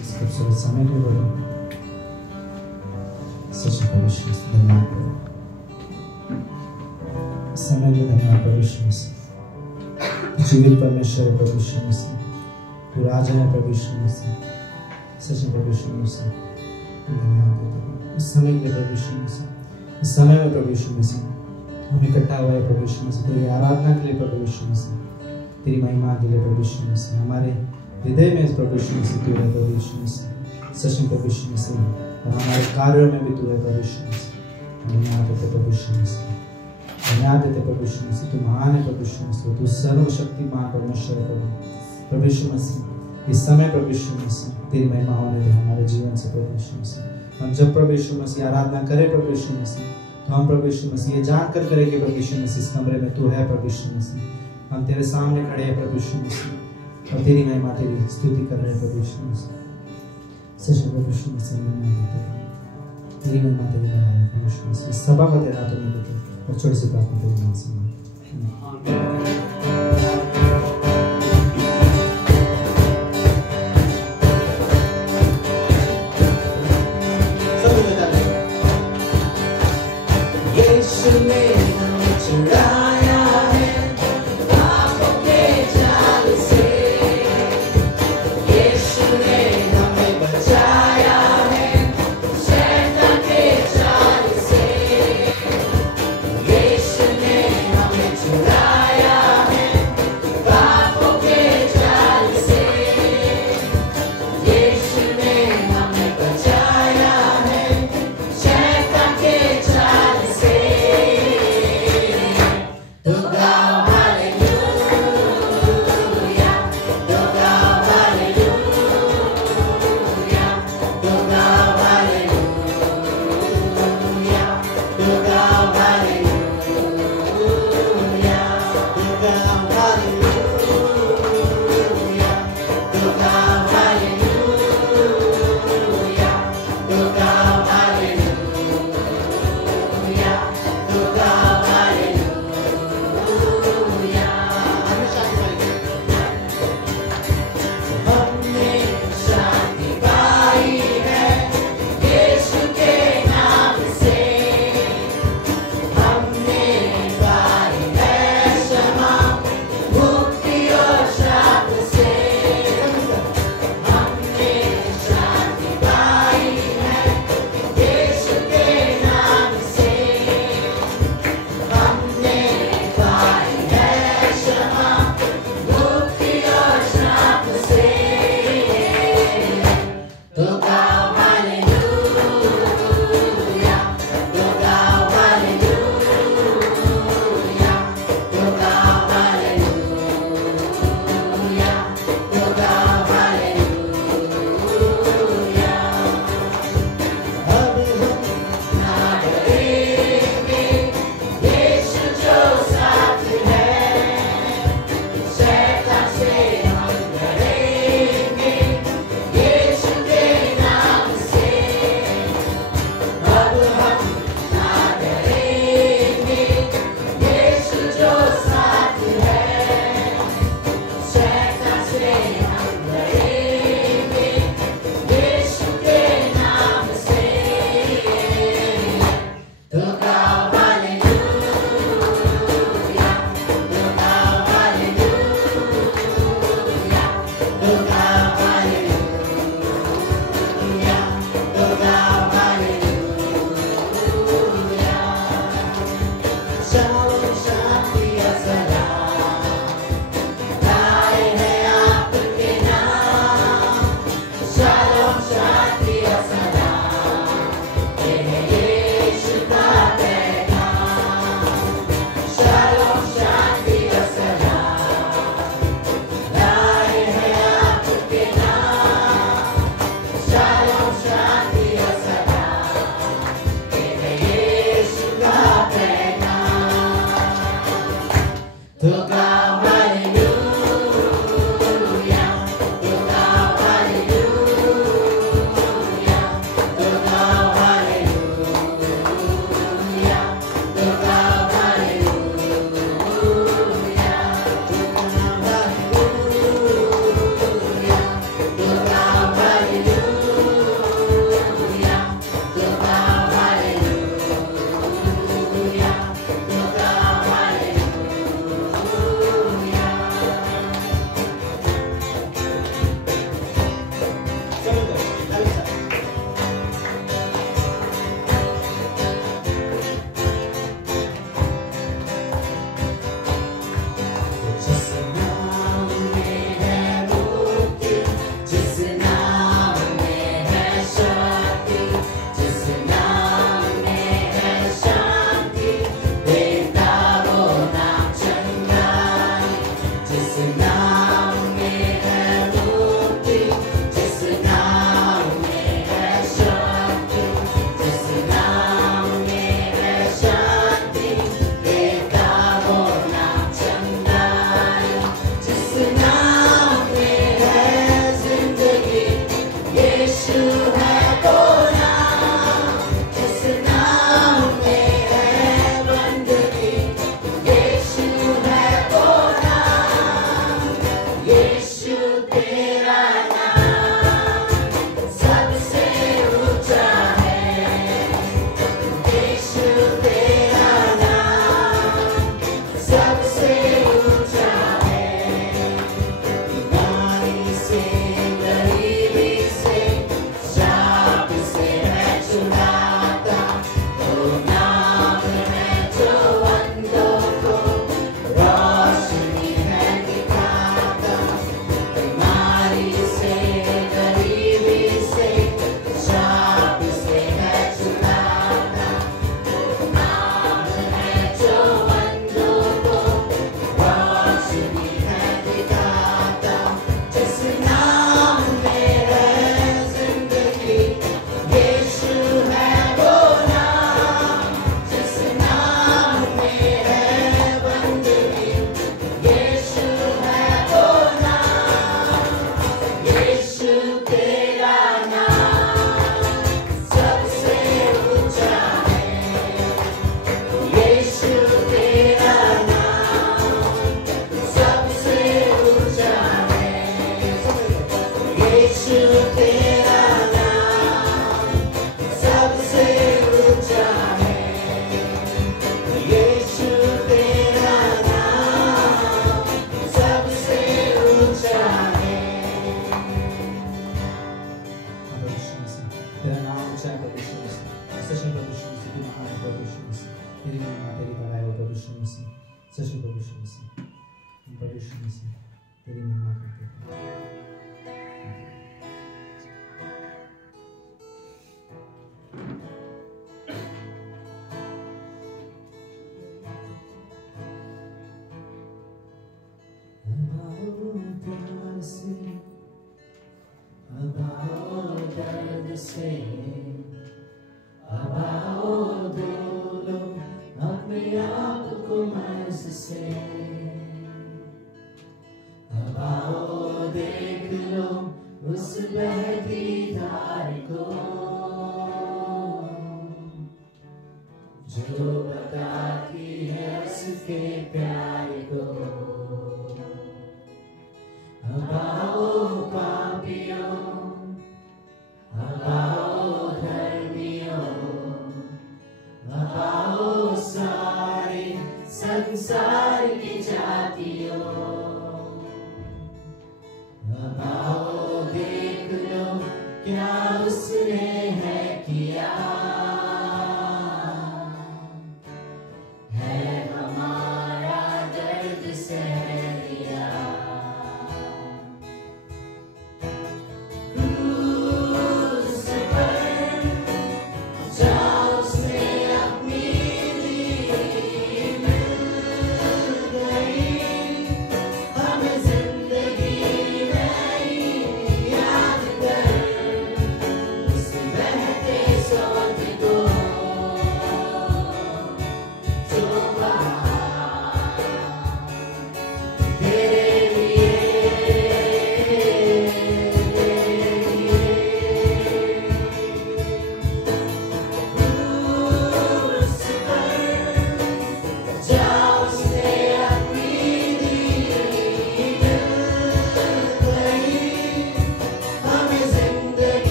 इस खूबसूरत समय के लिए सच भविष्य धन्यवाद करो। समय के धन्यवाद भविष्य में से जीवित परमेश्वर भविष्य में से तू राजा है भविष्य में से सच भविष्य में से धन्यवाद देते हैं। इस समय के लिए भविष्य में से इस समय में भविष्य में से हम इकट्ठा हुआ है भविष्य में से तेरी आराधना के लिए भविष्य में से तेरी महिमा के लिए भविष्य में से हमारे हृदय में इस भविष्य में से तू है भविष्य में से सच भविष्य में से और हमारे कार्यों में भी तू है भविष्य में से धन्यवाद देते भविष्य में से धन्यवाद देते भविष्य में से तू महान है भविष्य में से तू सर्वशक्तिमान परमेश्वर है भविष्य में से इस समय भविष्य में से तेरी महिमा होने दे हमारे जीवन से भविष्य में से हम जब भविष्य में से आराधना करें भविष्य में से तो हम भविष्य में से ये जानकर करेंगे भविष्य में से इस कमरे में तू है भविष्य में से हम तेरे सामने खड़े हैं भविष्य में से और तेरी महिमा तेरी स्तुति कर रहे हैं भविष्य में से सच भविष्य में से तेरी महिमा तेरी बढ़ाए भविष्य में से सभा को तेरा तो नहीं देते और छोटी सी प्रार्थना तेरी नाम से Yeah.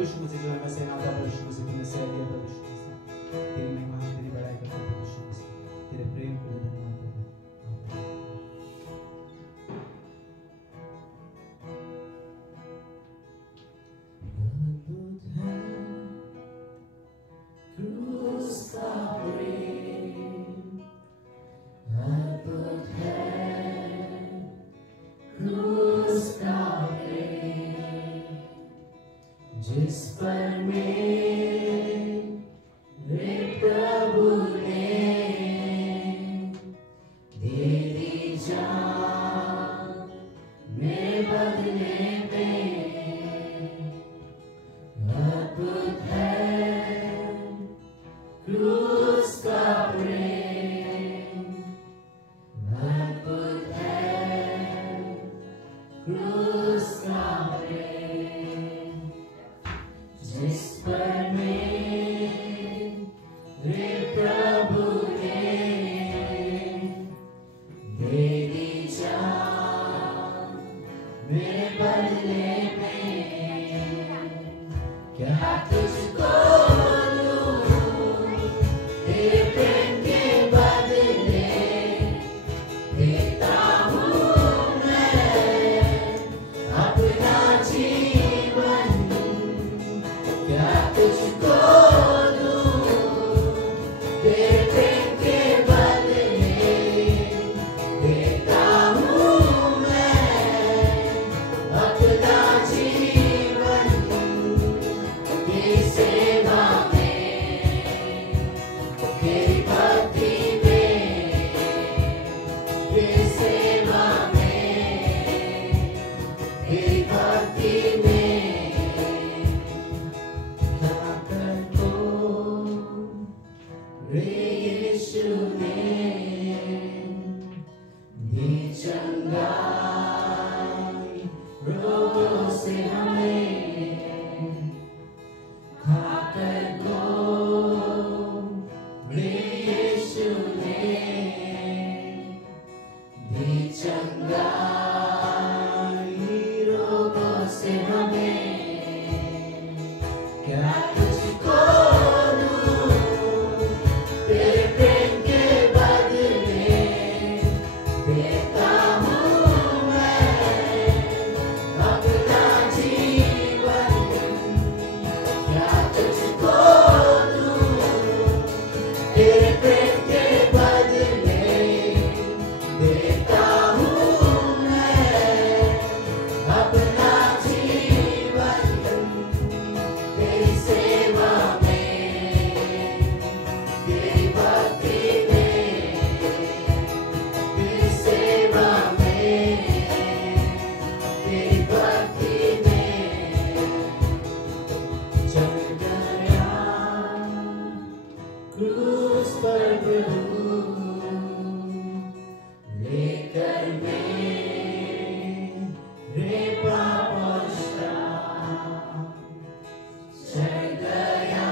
प्रभु यीशु मसीह जो है मैं सेना का प्रभु यीशु मसीह तुमने सह दिया प्रभु यीशु मसीह, तेरी महिमा तेरी बड़ाई करते प्रभु यीशु मसीह, तेरे प्रेम के लिए धन्यवाद प्रभु। अद्भुत है क्रूस का प्रेम, अद्भुत है क्रूस का प्रेम, जिस पर मेरे प्रभु ने दे दी जान मेरे बदले में। अद्भुत है क्रूस का प्रेम, अद्भुत है क्रूस का प्रेम, जिस पर मेरे प्रभु ने दे दी जान मेरे बदले में। क्या तुझको दूं तेरे प्रेम के बदले, देता हूँ मैं अपना जीवन। क्या तुझको दूं तेरे प्रेम के बदले, देता हूँ मैं अपना जीवन। तेरी सेवा में, तेरी भक्ति में, तेरी सेवा में, तेरी भक्ति में। क्या कर दो रे यीशु ने दी चंगाई रोगों से हमें। खाकर दो रे यीशु ने दी चंगाई रोगों से हमें। क्या तुझको दूं तेरे प्रेम के बदले, देता हूँ मैं अपना जीवन। क्या तुझको दूं तेरे प्रेम के बदले, देता हूँ मैं अपना जीवन। तेरी सेवा में, तेरी भक्ति में, तेरी सेवा में, तेरी भक्ति में। चल गया क्रूस पर प्रभु, लेकर मेरे पाप और श्राप। चल गया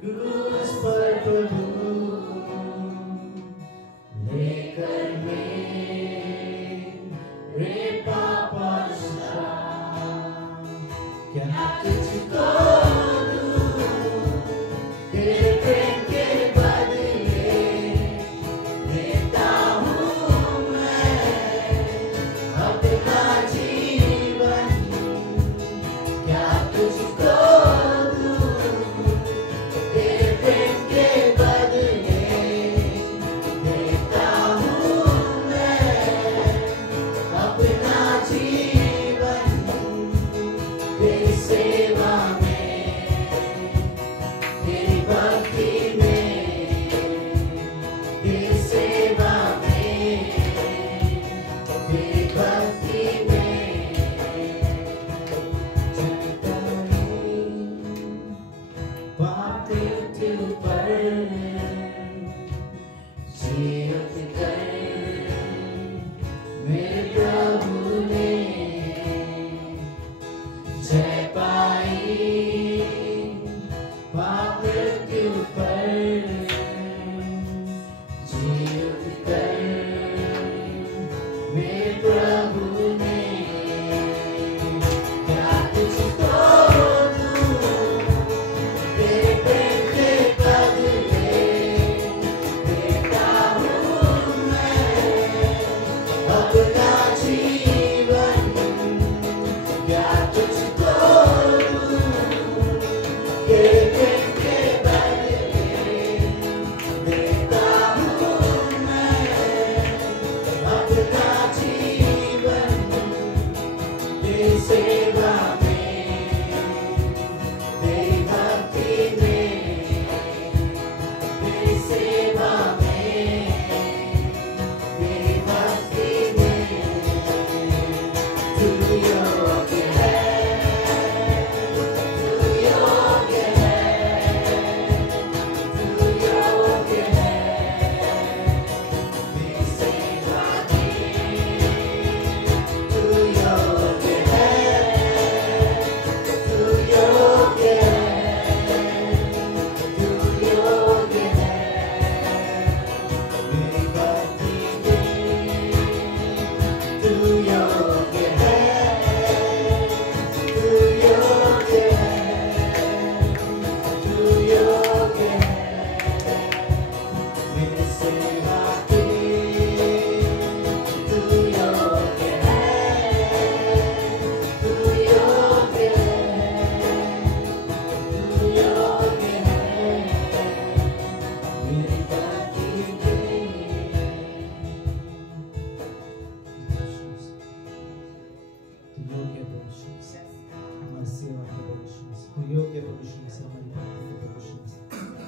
क्रूस पर प्रभु, लेकर मेरे पाप और श्राप। क्या तुझको दूं तेरे प्रेम के बदले, देता हूँ मैं अपना जीवन। क्या तुझको दूं तेरे प्रेम के बदले, देता हूँ मैं अपना जीवन। तेरी सेवा में, तेरी भक्ति में, तेरी सेवा में, तेरी भक्ति में। चलता हूँ पाप मृत्यु पर, जीवित कर मेरे प्रभु ने जय पाई। पाप मृत्यु पर जीवित कर मेरे प्रभु ने। क्या तुझको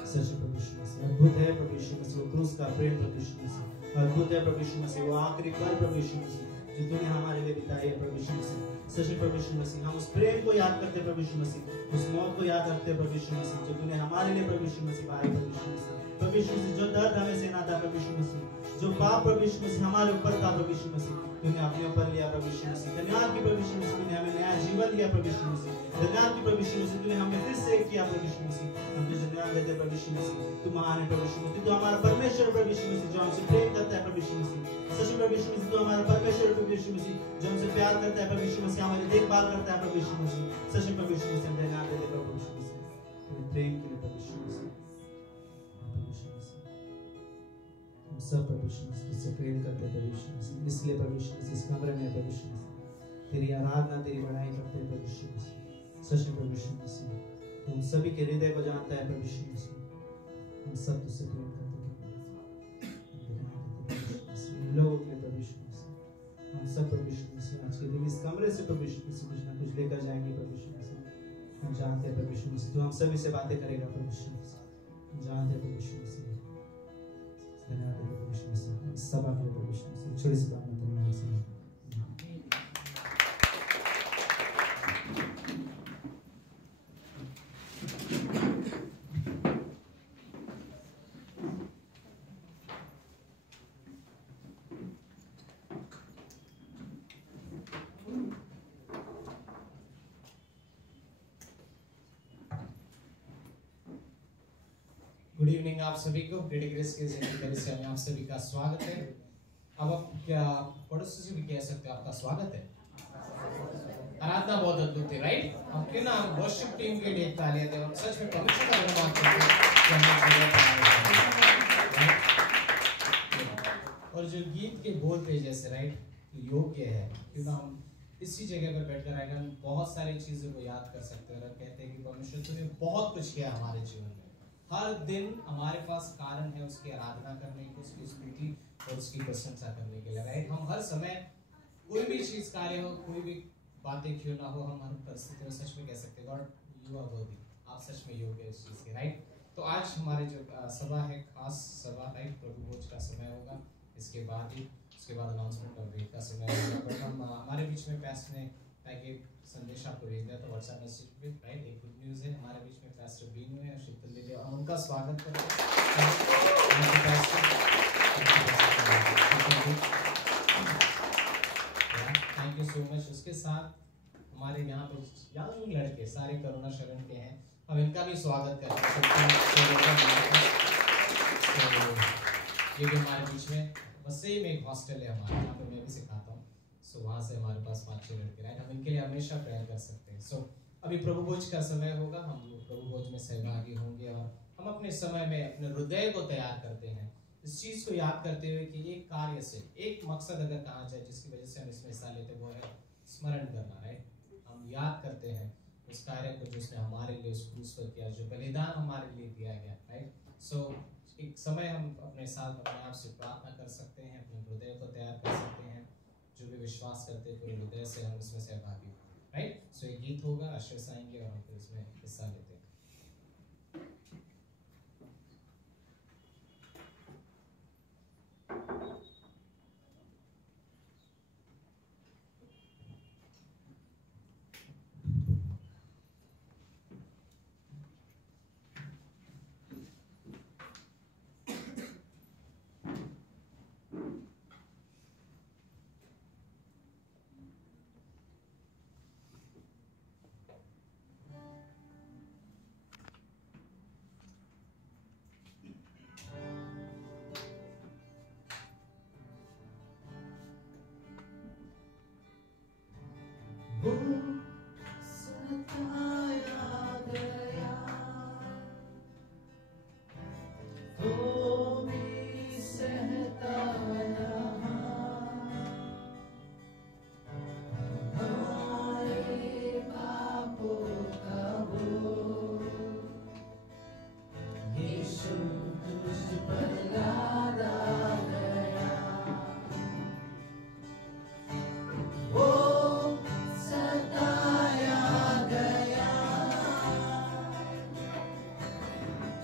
सच में प्रभु यीशु मसीह अद्भुत है प्रभु यीशु मसीह, वो क्रूस का प्रेम प्रभु यीशु मसीह अद्भुत है प्रभु यीशु मसीह, वो आखिरी पल प्रभु यीशु मसीह जो तूने हमारे लिए बिताई है प्रभु यीशु मसीह। सच में प्रभु यीशु मसीह हम उस प्रेम को याद करते प्रभु यीशु मसीह, उस मौत को याद रखते प्रभु यीशु मसीह जो तूने हमारे लिए प्रभु यीशु मसीह भाई प्रभु यीशु मसीह, प्रभु यीशु मसीह जो दर्द हमें सहना था प्रभु यीशु मसीह, जो पाप प्रभु यीशु मसीह हमारे ऊपर था प्रभु यीशु मसीह, तूने अपने ऊपर लिया प्रभु यीशु मसीह। धन्यवाद की प्रभु यीशु मसीह, तूने हमें नया जीवन दिया प्रभु यीशु मसीह। धन्यवाद की प्रभु यीशु मसीह, तूने हमें फिर से किया प्रभु यीशु मसीह। हम तुझे धन्यवाद देते प्रभु यीशु मसीह, तू महान है प्रभु यीशु मसीह, तू हमारा परमेश्वर प्रभु यीशु मसीह जो हमसे प्रेम करता है प्रभु यीशु मसीह। सच में प्रभु यीशु मसीह तू हमारा परमेश्वर प्रभु यीशु मसीह जो हमसे प्यार करता है प्रभु यीशु मसीह, हमारी देखभाल करता है प्रभु यीशु मसीह। सच में प्रभु यीशु मसीह धन्यवाद देते प्रभु यीशु मसीह तेरे प्रेम के लिए प्रभु यीशु मसीह। हम सब प्रभु यीशु मसीह तुझसे प्रेम करते हैं प्रभु यीशु मसीह, इसलिए प्रभु यीशु मसीह इस कमरे में प्रभु यीशु मसीह तेरी आराधना तेरी बड़ाई करते हैं प्रभु यीशु मसीह। सच में प्रभु यीशु मसीह तू हम सभी के हृदय को जानता है प्रभु यीशु मसीह, हम सब तुझसे प्रेम करते हैं लोगों के लिए प्रभु यीशु मसीह। हम सब प्रभु यीशु मसीह आज के दिन इस कमरे से प्रभु यीशु मसीह कुछ ना कुछ लेकर जाएंगे प्रभु यीशु मसीह। हम जानते हैं प्रभु यीशु मसीह तू हम सभी से बातें करेगा प्रभु यीशु मसीह, हम जानते हैं प्रभु यीशु मसीह। धन्यवाद प्रभु यीशु मसीह, सभा के प्रभु यीशु मसीह छोटी सी बात में तेरे नाम से गुड इवनिंग आप सभी को ग्रेट ग्रेस के तरफ से आप सभी का स्वागत है। अब आप क्या पड़ोसी से भी कह सकते हो आपका स्वागत है। आराधना बहुत अद्भुत है, राइट? हम क्यों ना वर्शिप टीम के लिए तालियां दें, सच में परमेश्वर का धन्यवाद करते हैं। और जो गीत के बोल थे जैसे राइट योग्य है, क्यों ना हम इसी जगह पर बैठकर आएगा हम बहुत सारी चीजों को याद कर सकते हैं और कहते हैं कि परमेश्वर तूने बहुत कुछ किया हमारे जीवन में। हर दिन हमारे पास कारण है उसकी आराधना करने की, उसकी स्तुति और उसकी प्रशंसा करने के लिए, राइट? हम हर समय कोई भी चीज कार्य हो, कोई भी बातें क्यों ना हो, हम हर परिस्थिति में सच में कह सकते हैं गॉड यू आर वर्दी, आप सच में योग्य है इस चीज के, राइट? तो आज हमारे जो सभा है खास सभा, राइट? प्रभु भोज का समय होगा, इसके बाद अनाउंसमेंट और ब्रेक का समय होगा। तो हम हमारे बीच में पास्टर ने ताकि संदेश आपको भेज दिया तो व्हाट्सएप मैसेज पे, राइट? एक गुड न्यूज़ है, हमारे बीच में पास्टर बीनू है और शीतल दीदी, हम उनका स्वागत करते हैं। Thank you so much. उसके साथ हमारे यहाँ पे यंग लड़के सारे करुणा शरण के हैं, हम इनका भी स्वागत करते हैं। ये भी हमारे बीच में बस सेम एक हॉस्टल है हमारे, यहाँ पे मैं भी सिखाता हूँ। सो वहाँ से हमारे पास 5-6 लड़के, राइट? हम इनके लिए हमेशा प्रेयर कर सकते हैं। सो अभी प्रभु भोज का समय होगा, हम प्रभु भोज में सहभागी होंगे और हम अपने समय में अपने हृदय को तैयार करते हैं इस चीज को याद करते हुए कि एक कार्य से एक मकसद अगर कहा जाए जिसकी वजह से हम इसमें हिस्सा लेते हैं वो है स्मरण करना, राइट? हम याद करते हैं उस कार्य को जो उसने हमारे लिए उस क्रूस पर किया, जो बलिदान हमारे लिए दिया गया, राइट? सो एक समय हम अपने साथ अपने आप से प्रार्थना कर सकते हैं, अपने हृदय को तैयार कर सकते हैं, जो भी विश्वास करते हैं पूरे हृदय से हम इसमें सहभागी, राइट? सो एक गीत होगा, आशीष आएंगे और हम फिर इसमें हिस्सा लेते हैं।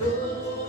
Oh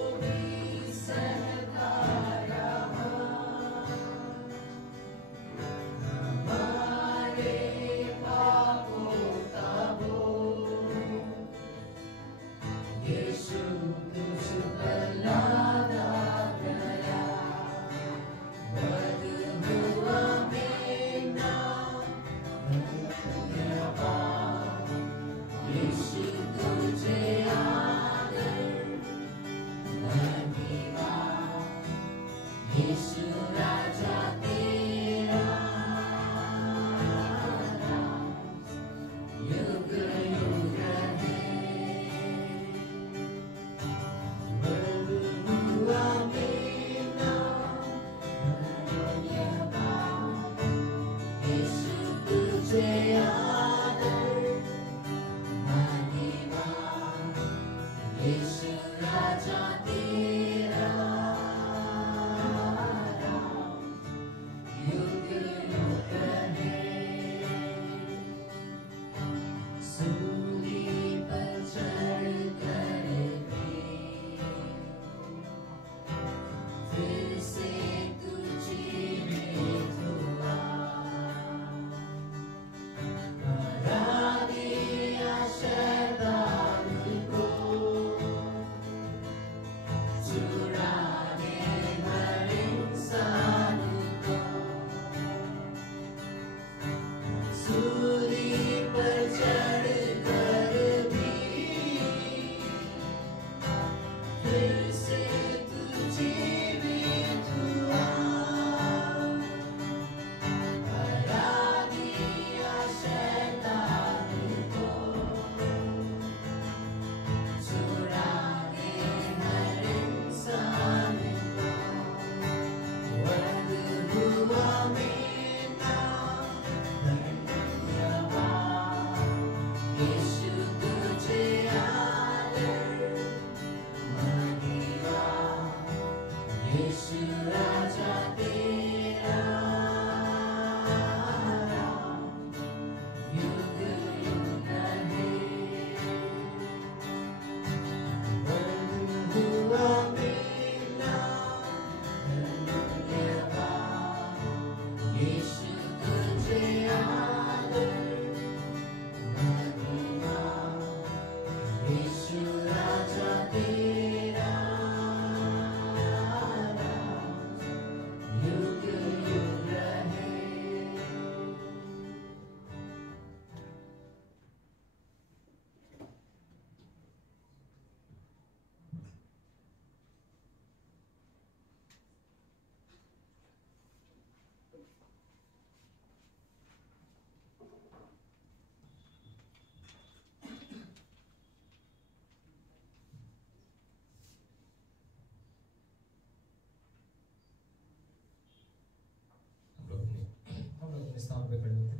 स्थान पे खड़े होते।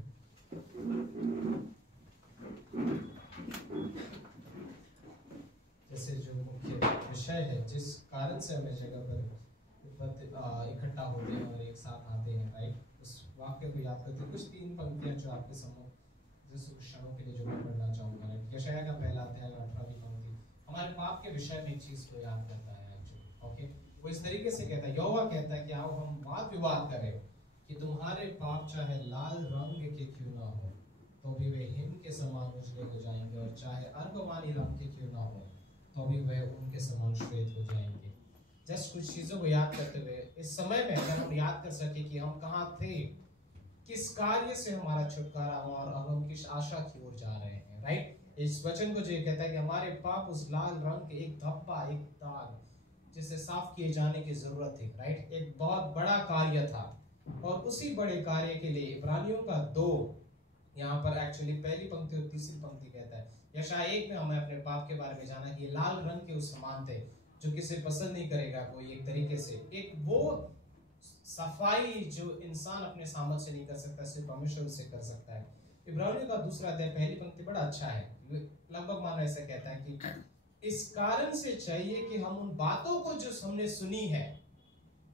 जैसे जो मुख्य विषय है जिस कारण से हम इस जगह पर इकट्ठा होते हैं और एक साथ आते हैं, राइट, उस वाक्य को याद करते। कुछ 3 पंक्तियां जो आपके सम्मुख जिस क्षणों के लिए जो मैं पढ़ना चाहूंगा, राइट। यशायाह का पहला अध्याय 18वीं पंक्ति हमारे पाप के विषय में एक चीज को याद करता है एक्चुअली। ओके, वो इस तरीके से कहता है, यहोवा कहता है कि आओ हम वाद विवाद करें कि तुम्हारे पाप चाहे लाल रंग के क्यों ना हो तो भी वे हिम के समान उजले हो जाएंगे, और चाहे अर्गवानी रंग के क्यों ना हो तो भी वे उनके समान श्वेत हो जाएंगे। जस्ट कुछ चीजों को याद करते हुए इस समय में अगर हम याद कर सके कि हम कहाँ थे, किस कार्य से हमारा छुटकारा हुआ और अब हम किस आशा की ओर जा रहे हैं, राइट। इस वचन को जो कहता है कि हमारे पाप उस लाल रंग के एक धब्बा, एक दाग जिसे साफ किए जाने की जरूरत थी, राइट। एक बहुत बड़ा कार्य था और उसी बड़े कार्य के लिए इब्रानियों का 2 यहाँ पर एक्चुअली पहली पंक्ति और तीसरी पंक्ति कहता है। यशायाह 1 में हमें अपने पाप के बारे में जाना कि लाल रंग के उस समान थे जो किसी पसंद नहीं करेगा कोई, एक तरीके से एक वो सफाई जो इंसान अपने सामर्थ्य से नहीं कर सकता, सिर्फ परमेश्वर से कर सकता है। इब्रानियों का 2 अध्याय पहली पंक्ति बड़ा अच्छा है, लगभग मानो ऐसा कहता है कि इस कारण से चाहिए कि हम उन बातों को जो हमने सुनी है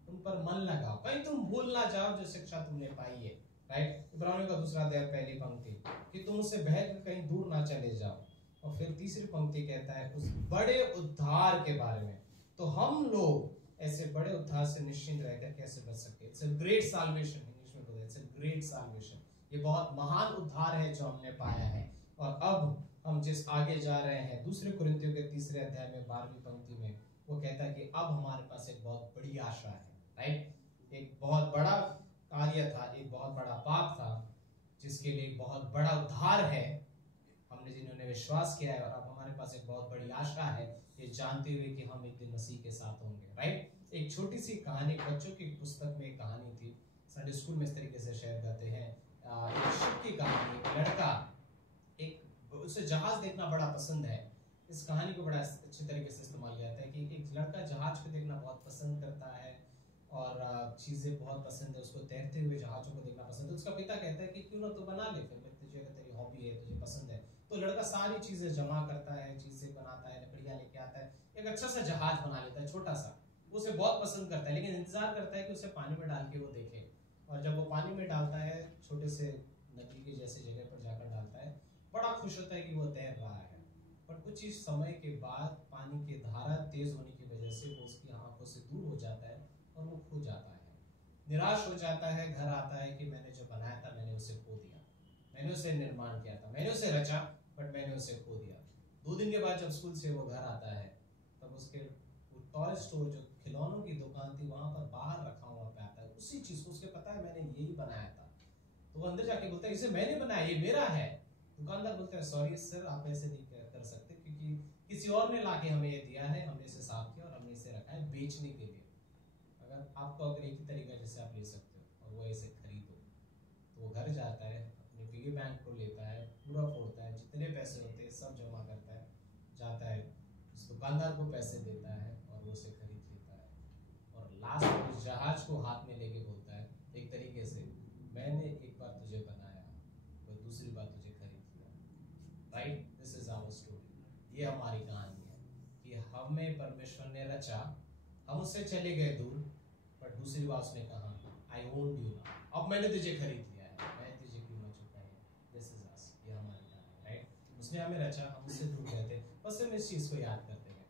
उन पर मन लगाओ, कहीं तुम भूल ना जाओ जो शिक्षा तुमने पाई है, राइट। इब्रानियों का 2 अध्याय पहली पंक्ति कि तुम उससे बहकर कहीं दूर ना चले जाओ। और फिर तीसरी पंक्ति कहता है उस बड़े उद्धार के बारे में। तो हम लोग ऐसे बड़े उद्धार से निश्चिंत रहकर कैसे बच सकते हैं। It's a great salvation, English में बोलते हैं इट्स अ ग्रेट साल्वेशन। ये बहुत महान उद्धार है जो हमने पाया है। और अब हम जिस आगे जा रहे हैं 2 कुरिन्थियों के 3 अध्याय में 12वीं पंक्ति में वो कहता है कि अब हमारे पास एक बहुत बड़ी आशा है, राइट। एक बहुत बड़ा कार्य था, एक बहुत बड़ा पाप था जिसके लिए बहुत बड़ा उद्धार है हमने जिन्होंने विश्वास किया है। और अब हमारे पास एक बहुत बड़ी आशा है ये जानते हुए कि हम एक दिन मसीह के साथ होंगे, राइट। एक छोटी सी कहानी, बच्चों की पुस्तक में एक कहानी थी, संडे स्कूल में इस तरीके से शेयर करते हैं। एक शिप की कहानी, एक लड़का, एक उसे जहाज देखना बड़ा पसंद है। इस कहानी को बड़ा अच्छे तरीके से इस्तेमाल किया जाता है कि एक लड़का जहाज को देखना बहुत पसंद करता है और चीजें बहुत पसंद है उसको, तैरते हुए जहाजों को देखना पसंद है। उसका पिता कहता है कि क्यों ना तो बना ले, फिर तुझे अगर तेरी हॉबी है, तुझे पसंद है। तो लड़का सारी चीजें जमा करता है, चीजें बनाता है, लकड़ियां लेके आता है। एक अच्छा सा जहाज बना लेता है, छोटा सा, वो उसे बहुत पसंद करता है, लेकिन इंतजार करता है कि उसे पानी में डाल के वो देखे। और जब वो पानी में डालता है, छोटे से नदी के जैसे जगह पर जाकर डालता है, बड़ा खुश होता है कि वो तैर रहा है। पर कुछ ही समय के बाद पानी की धारा तेज होने की वजह से वो उसकी आंखों से दूर हो जाता है और वो खो जाता है। निराश हो जाता है, घर आता है कि मैंने जो बनाया था मैंने उसे खो दिया, मैंने उसे निर्माण किया था, मैंने उसे रचा, बट मैंने उसे खो दिया। 2 दिन के बाद जब स्कूल से वो घर आता है, तब उसके टॉय स्टोर जो खिलौनों की दुकान थी वहां पर बाहर रखा हुआ पाता है उसी चीज को। उसके पता है मैंने यही बनाया था, तो वो अंदर जाके बोलता है इसे मैंने बनाया, ये मेरा है। दुकानदार बोलता है सॉरी सर, आप ऐसे नहीं कर सकते, क्योंकि किसी और ने लाके हमें ये दिया है, हमने इसे साफ किया और हमने इसे रखा है बेचने के लिए। अगर आपको अगर एक ही तरीका जिससे आप ले सकते हो और वो ऐसे खरीदो, तो वो घर जाता है, अपने पिगी बैंक को लेता है, पूरा फोड़ता है, जितने पैसे होते हैं सब जमा करता है, जाता है उस दुकानदार को पैसे देता है और वो उसे खरीद लेता है। और लास्ट में उस जहाज को हाथ में लेके बोलता है एक तरीके से, मैंने एक बार तुझे बनाया, वो दूसरी बार तुझे खरीद लिया। Right, this is our story. ये हमारी कहानी है कि हमें परमेश्वर ने रचा, हम उससे चले गए दूर, बट दूसरी बार उसने कहा आई ओन्ड यू नाउ, अब मैंने तुझे खरीद लिया है, मैं तुझे कीमत चुकाई है। दिस इज अस, ये हमारी कहानी है। राइट, उसने हमें रचा, हम उससे दूर गए थे, बस हम इस चीज को याद करते हैं,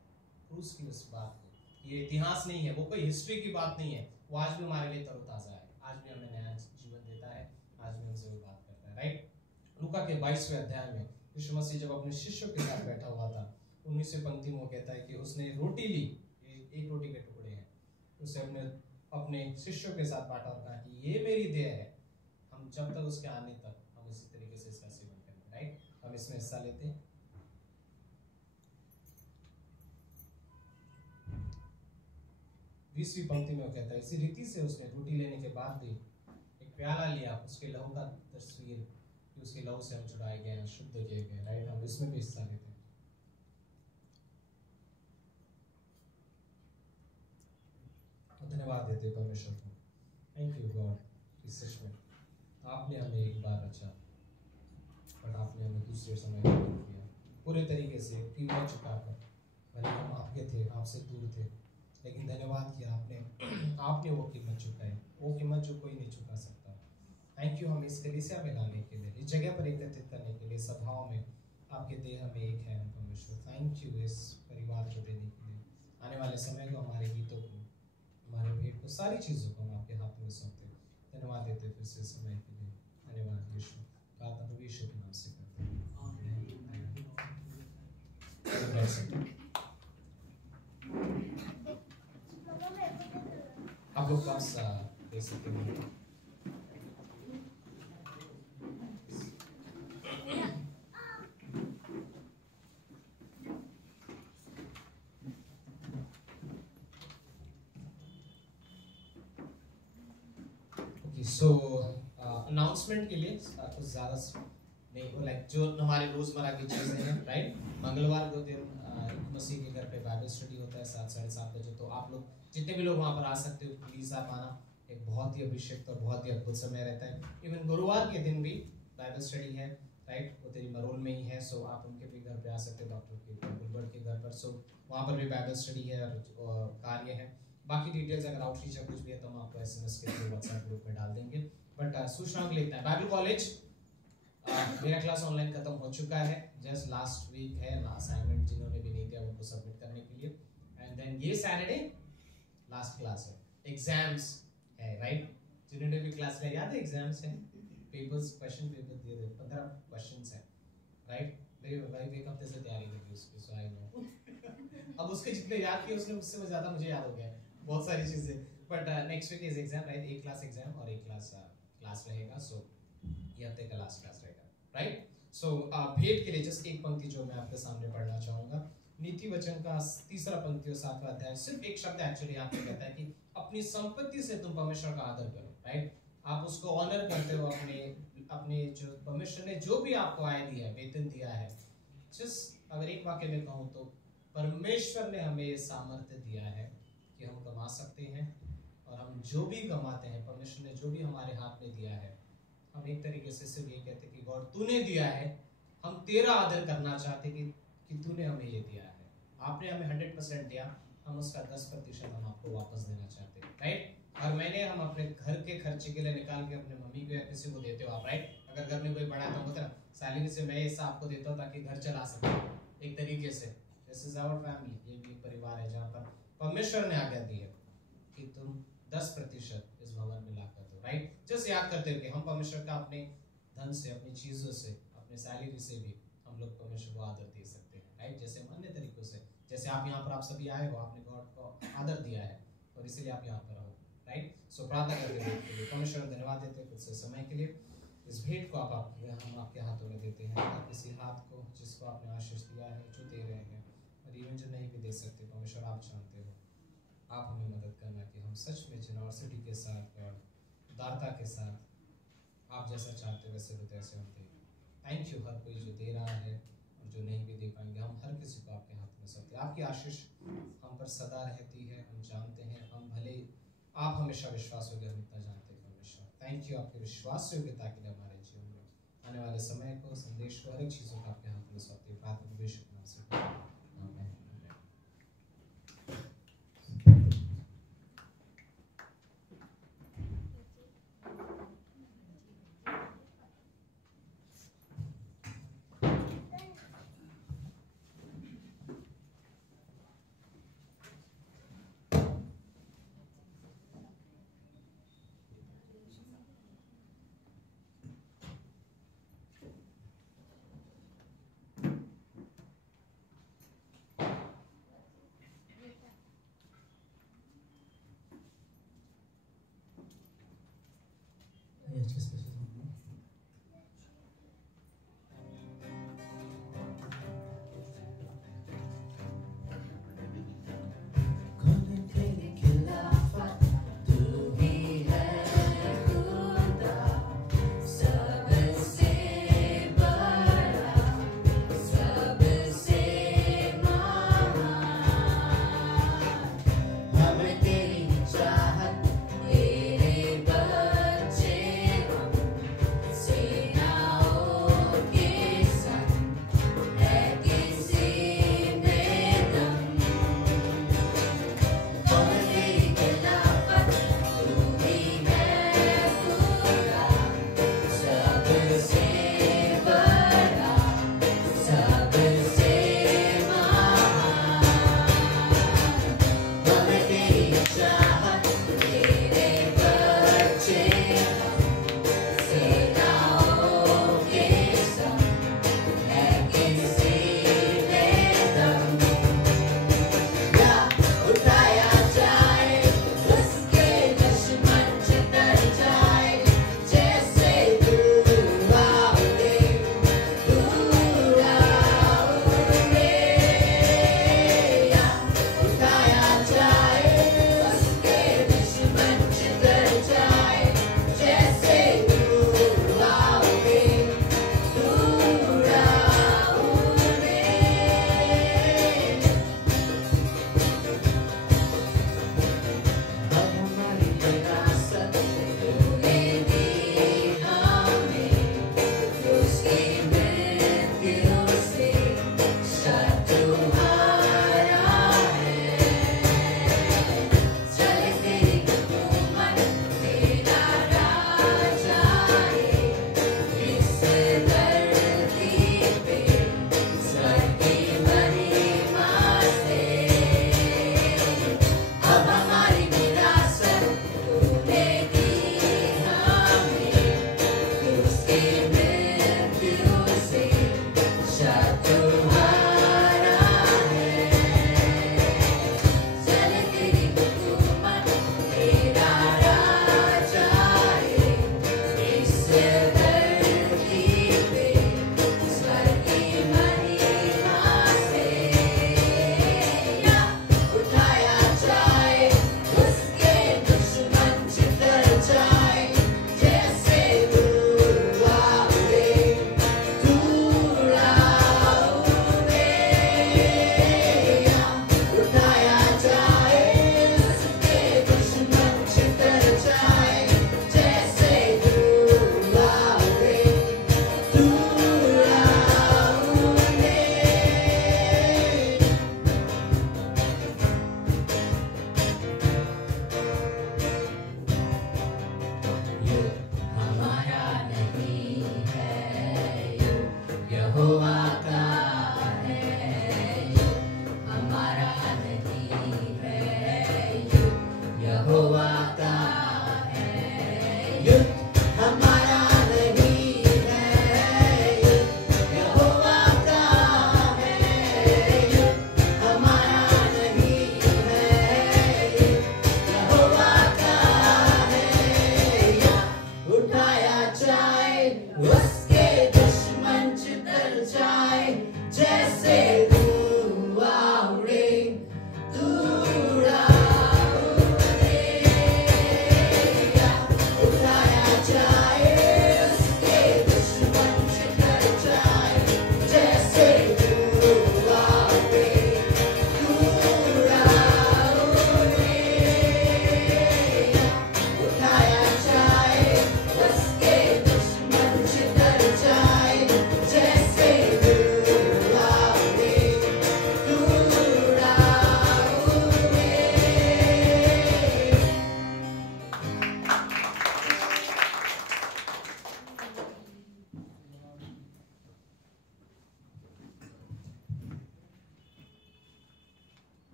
क्रूस की उस बात को। ये इतिहास नहीं है, वो कोई हिस्ट्री की बात नहीं है, वो आज भी हमारे लिए तरोताजा है, आज भी हमें नया जीवन देता है, आज भी हमसे वो बात करता है। राइट, लूका के 22वें अध्याय में यीशु मसीह जब अपने शिष्यों के साथ बैठा हुआ था, 19वें पंक्ति में वो कहता है कि उसने रोटी ली, एक रोटी के टुकड़े हैं, उसे अपने शिष्यों के साथ बांटा और कहा कि ये मेरी देह है, हम जब तक उसके आने तक हम इसी तरीके से इसका सेवन करेंगे। राइट, हम इसमें हिस्सा लेते हैं। बीसवीं पंक्ति में वो कहता है इसी रीति से उसने रोटी लेने के बाद भी एक प्याला लिया, उसके लहू का तस्वीर कि उसके लहू से हम छुड़ाए गए, शुद्ध किए गए। राइट, हम इसमें भी हिस्सा लेते हैं। धन्यवाद देते परमेश्वर को, थैंक यू गॉड। इस सच में आपने हमें एक बार रचा, बट आपने हमें दूसरे समय पर किया, पूरे तरीके से कीमत चुकाकर। भले हम आपके थे, आपसे दूर थे, लेकिन धन्यवाद किया आपने वो कीमत चुकाई, वो कीमत जो कोई नहीं चुका सकता। थैंक यू हमें इस कलीसिया में लाने के लिए, इस जगह पर एकत्रित करने के लिए, सभाओं में आपके देह में एक है परमेश्वर। थैंक यू इस परिवार को देने के लिए, आने वाले समय को, हमारे गीतों को, हमारे भेंट को, सारी चीज़ों को हम आपके हाथ में सौंपते हैं। धन्यवाद देते फिर से समय के लिए। धन्यवाद यीशु, प्रार्थना प्रभु यीशु के नाम से करते हैं। आप लोग कब दे सकते हैं? सो अनाउंसमेंट के लिए कुछ ज़्यादा नहीं हो, लाइक जो हमारे रोज़मर्रा की चीज़ें हैं। राइट, मंगलवार को दिन मसीह के घर पे बाइबल स्टडी होता है 7 साढ़े 7 बजे, तो आप लोग जितने भी लोग वहाँ पर आ सकते हो प्लीज़ आप आना। एक बहुत ही अभिषेक और बहुत ही अद्भुत समय रहता है। इवन गुरुवार के दिन भी बाइबल स्टडी है। राइट, वो तेरी मरोल में ही है, सो आप उनके भी घर पे आ सकते हो, डॉक्टर के गुलबर्ग के घर पर। सो वहाँ पर भी बाइबल स्टडी है और कार्य है। बाकी डिटेल्स अगर आउटरीच या कुछ भी है तो हम आपको SMS के थ्रू व्हाट्सएप ग्रुप में डाल देंगे। बट सूचना के लिए इतना है। बाइबल कॉलेज मेरा क्लास ऑनलाइन खत्म हो चुका है, जस्ट लास्ट वीक है। असाइनमेंट जिन्होंने भी नहीं दिया उनको सबमिट करने के लिए। एंड देन ये सैटरडे लास्ट क्लास है, एग्जाम्स है। राइट, जिन्होंने भी क्लास लिया याद है एग्जाम्स है, पेपर्स, क्वेश्चन पेपर दिए थे, 15 क्वेश्चंस है। राइट, मेरी वाइफ एक हफ्ते से तैयारी कर रही है उसकी, सो आई नो अब उसके जितने याद किए उसने उससे ज्यादा मुझे याद हो गया बहुत सारी चीजें। But next week is exam. Right, एक क्लास एग्जाम और एक क्लास रहेगा। सो ये हफ्ते का लास्ट क्लास रहेगा। राइट, सो भेंट के लिए जस्ट एक पंक्ति जो मैं आपके सामने पढ़ना चाहूंगा। नीति वचन का 3रा पंक्ति और 7वां अध्याय, सिर्फ एक शब्द एक्चुअली यहाँ पे कहता है कि अपनी संपत्ति से तुम परमेश्वर का आदर करो। राइट, आप उसको ऑनर करते हो, अपने जो परमेश्वर ने जो भी आपको आय दी है, वेतन दिया है। जस्ट अगर एक वाक्य में कहूँ तो परमेश्वर ने हमें सामर्थ्य दिया है कि हम कमा सकते हैं, और हम जो भी कमाते हैं, परमेश्वर ने जो भी हमारे हाथ में दिया है, हम एक तरीके से सिर्फ ये कहते हैं कि गॉड तूने दिया है, हम तेरा आदर करना चाहते कि तूने हमें ये दिया है। आपने हमें 100% दिया, हम उसका 10% हम आपको वापस देना चाहते हैं, राइट। और मैंने हम अपने घर के खर्चे के लिए निकाल के अपने मम्मी को या किसी को देते हो आप, राइट। अगर घर में कोई बड़ा तो होता ना, सैलरी से मैं हिस्सा आपको देता हूँ ताकि घर चला सके एक तरीके से। दिस इज आवर फैमिली, ये भी एक परिवार है जहाँ पर परमेश्वर ने आज्ञा दी है कि तुम 10% इस भवन में लाकर दो, राइट। जस्ट याद करते हो कि हम परमेश्वर का अपने धन से, अपनी चीजों से, अपने सैलरी से भी हम लोग परमेश्वर को आदर दे सकते हैं, राइट। जैसे हम अन्य तरीकों से, जैसे आप यहाँ पर आप सभी आए हो, आपने गॉड को आदर दिया है और इसीलिए आप यहाँ पर हो, राइट। सो प्रार्थना करते हैं, परमेश्वर धन्यवाद देते हैं कुछ से समय के लिए। इस भेंट को हम आपके हाथों में देते हैं, किसी हाथ को जिसको आपने आशीष दिया है, जो दे रहे हैं, और इवन जो नहीं भी दे सकते, परमेश्वर आप जानते हो। आप हमें मदद करना कि हम सच में जेनरसिटी के साथ और उदारता के साथ आप जैसा चाहते हो वैसे होते ऐसे होते। थैंक यू हर कोई जो दे रहा है और जो नहीं भी दे पाएंगे, हम हर किसी को आपके हाथ में सौंपते। आपकी आशीष हम पर सदा रहती है, हम जानते हैं। हम भले आप हमेशा विश्वास योग्य, हम इतना जानते हैं परमेश्वर। थैंक यू आपके विश्वास योग्यता के लिए हमारे जीवन में आने वाले समय को, संदेश को, हर एक चीज़ों को आपके हाथ में सौंपते। प्रार्थना विश्व नाम से, आमीन।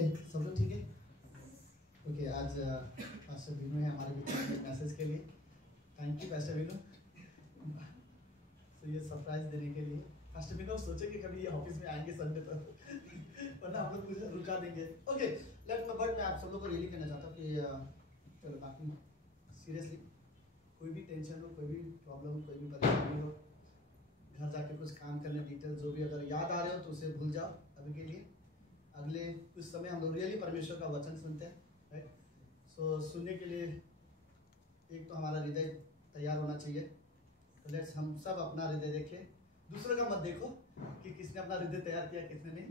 ओके, सब लोग ठीक है? ओके, आज पास्टर विनू है हमारे बीच में मैसेज के लिए। Thank you pastor Vinu. तो ये सरप्राइज देने के लिए पास्टर विनू सोचे कि कभी ये ऑफिस में आएंगे संडे तो वरना हम लोग कुछ रुका देंगे। ओके, बट मैं आप सब लोग को रियली कहना चाहता हूँ कि चलो बाकी सीरियसली कोई भी टेंशन हो, कोई भी प्रॉब्लम हो, कोई भी परेशानी हो, घर जाके कुछ काम करने डिटेल जो भी अगर याद आ रहे हो तो उसे भूल जाओ अभी के लिए। अगले कुछ समय हम लोग रियली परमेश्वर का वचन सुनते हैं, राइट? सो सुनने के लिए एक तो हमारा हृदय तैयार होना चाहिए। तो लेट्स हम सब अपना हृदय देखें, दूसरों का मत देखो कि किसने अपना हृदय तैयार किया किसने नहीं।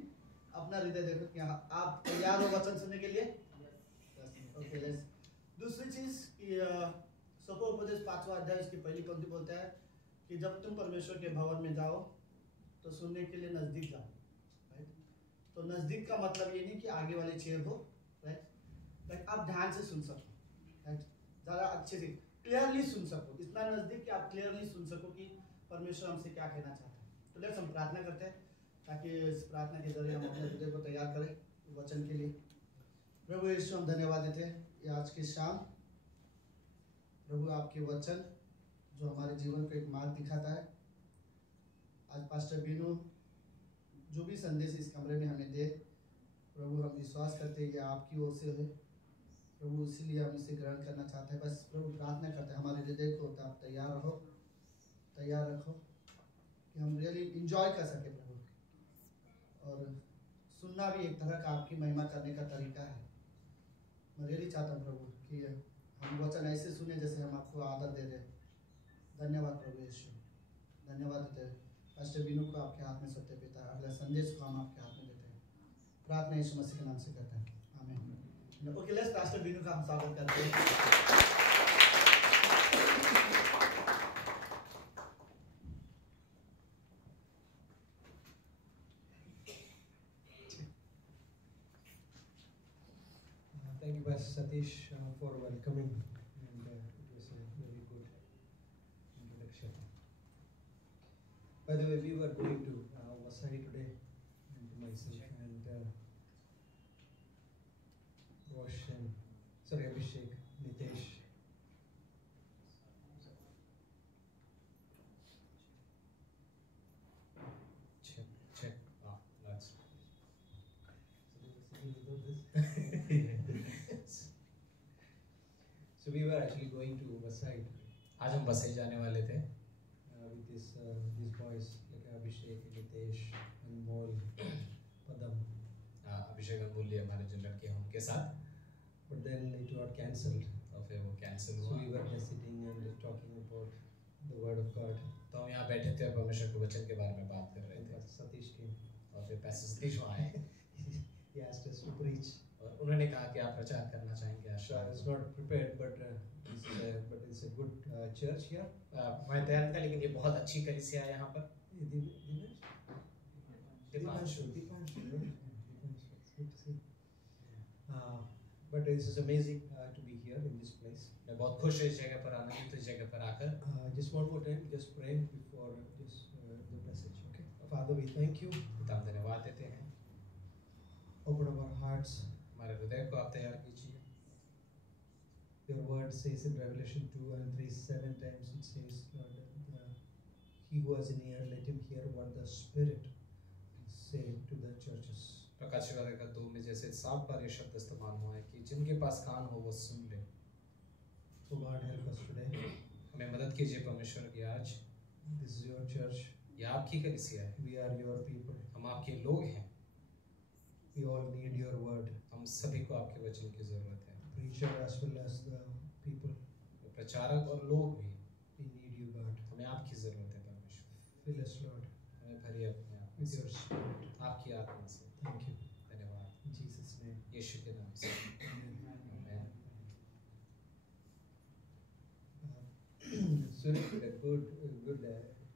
अपना हृदय देखो कि आप तैयार हो वचन सुनने के लिए। Okay, let's. दूसरी चीज कि सोपोपदेश 5वां अध्याय उसकी पहली पंक्ति बोलता है कि जब तुम परमेश्वर के भवन में जाओ तो सुनने के लिए नजदीक जाओ, राइट? तो नजदीक का मतलब ये नहीं कि आगे वाले चेयर हो, राइट? लाइक आप ध्यान से सुन सको, राइट? ज़्यादा अच्छे से क्लियरली सुन सको, इतना नजदीक कि आप क्लियरली सुन सको कि परमेश्वर हमसे क्या कहना चाहते हैं। तो लेट्स हम प्रार्थना करते हैं ताकि इस प्रार्थना के जरिए हम अपने हृदय को तैयार करें वचन के लिए। प्रभु यीशु, हम धन्यवाद देते हैं ये आज की शाम। प्रभु आपके वचन जो हमारे जीवन को एक मार्ग दिखाता है, आज पास्टर बीनू जो भी संदेश इस कमरे में हमें दे, प्रभु हम विश्वास करते हैं कि आपकी ओर से है प्रभु, इसीलिए हम इसे ग्रहण करना चाहते हैं। बस प्रभु प्रार्थना करते हैं हमारे हृदय को आप तैयार रखो कि हम रियली इंजॉय कर सके प्रभु, और सुनना भी एक तरह का आपकी महिमा करने का तरीका है। मैं रियली चाहता हूँ प्रभु कि हम वचन ऐसे सुने जैसे हम आपको आदर दे रहे। धन्यवाद प्रभु यीशु, धन्यवाद देते हैं। पास्टर बीनू को आपके हाथ में सत्य पिता, अगला संदेश को हम आपके हाथ में देते हैं। प्रार्थना यीशु मसीह के नाम से करते हैं, आमीन। ओके, लेट्स पास्टर बीनू का हम स्वागत करते हैं। Thank you, Pastor Satish, for welcoming, and it was a very good introduction. By the way, we were going to Vasai today, and myself and Abhishek, Nitesh. Check. That's. So we were actually going to Vasai आज हम बसे जाने वाले थे with these boys like Abhishek, Nitesh, Anmol, Padam. अभिषेक अमूल्य हमारे जो लड़के हैं उनके साथ, But then it got cancelled. और फिर वो कैंसिल So हुआ। we were just sitting and talking about the word of God. तो हम यहाँ बैठे थे और परमेश्वर के वचन के बारे में बात कर रहे And थे, Pastor Satish came. और फिर पास्टर सतीश वहाँ आए He asked us to preach. और उन्होंने कहा कि आप प्रचार करना चाहेंगे आज So I was not prepared, but it's a good church here. मैं तैयार था, लेकिन ये बहुत अच्छी कलीसिया है यहाँ पर। Dipanshu. It's good to see. But this is amazing to be here in this place. मैं बहुत खुश हूँ इस जगह पर आना, इस जगह पर आकर। Just one more time, just pray before the message. Okay. Father, we thank you. पिता, हम धन्यवाद देते हैं। Open up our hearts. हमारे हृदय को आप तैयार कीजिए। Your word says in Revelation 2 and 3, 7 times it says, Lord, he who has an ear, let him hear what the Spirit say to the churches. प्रकाशित वाक्य का 2 में जैसे 7 बार ये शब्द इस्तेमाल हुआ है कि जिनके पास कान हो वो सुन ले। So God help us today. हमें मदद कीजिए परमेश्वर की आज। This is your church. ये आपकी कलीसिया है, We are your people. हम आपके लोग हैं, We all need your word. हम सभी को आपके वचन की जरूरत है। Preacher as well as the people. प्रचारक और लोग भी, We need you, God. हमें आपकी जरूरत है परमेश्वर। Fill us, Lord, हमें भरिए अपने आप with से, your Spirit. आपकी आत्मा से। Thank you. धन्यवाद In Jesus' name. यीशु के नाम से, आमीन। So it was a good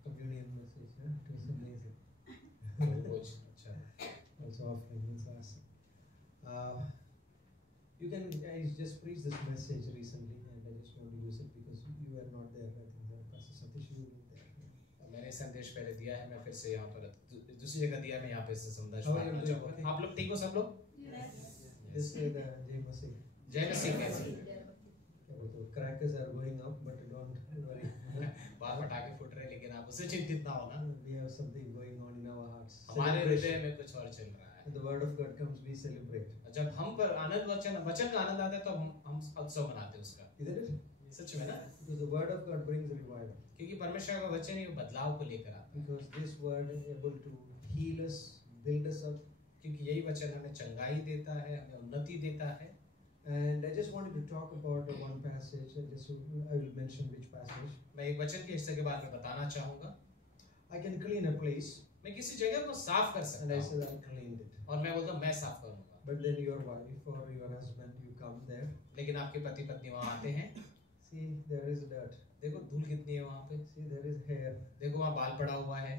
communion message. Huh? It was amazing. बहुत अच्छा। Also offering was awesome. I just preached this message recently, and I just want to use it because you were not there. I think Pastor Satish, you were there. मैंने संदेश पहले दिया है, मैं फिर से यहाँ पर दूसरी जगह दिया, मैं यहाँ पे से संदेश How are you पाठना doing? चाहूँगा। Okay. आप लोग ठीक हो सब लोग? Yes. Just say the Jai Masih. जय मसीह कैसे? The crackers are going up, but don't worry. बाहर पटाखे फूट रहे हैं, लेकिन आप उससे चिंतित ना होना। We have something going on in our hearts. हमारे Celebration. हृदय में कुछ और चल रहा है। When the word of God comes, we celebrate. जब हम पर आनंद वचन का आनंद आता है, तो हम उत्सव मनाते हैं उसका। Isn't it? सच में ना? Because the word of God brings revival. क्योंकि परमेश्वर का वचन ही बदलाव को लेकर आता है। Because this word is able to heal us, build us up. क्योंकि यही वचन हमें चंगाई देता है, हमें उन्नति देता है। And I just wanted to talk about the one passage. I will mention which passage. मैं एक वचन के हिस्से के बारे में बताना चाहूँगा। I can clean a place, मैं किसी जगह को साफ कर and सकता I हूँ, said I cleaned it. और मैं बोलता हूँ मैं साफ करूँगा। But then your wife or your husband, you come there. लेकिन आपके पति पत्नी वहाँ आते हैं, See, there is dirt. देखो धूल कितनी है वहाँ पे, See, there is hair. देखो वहाँ बाल पड़ा हुआ है।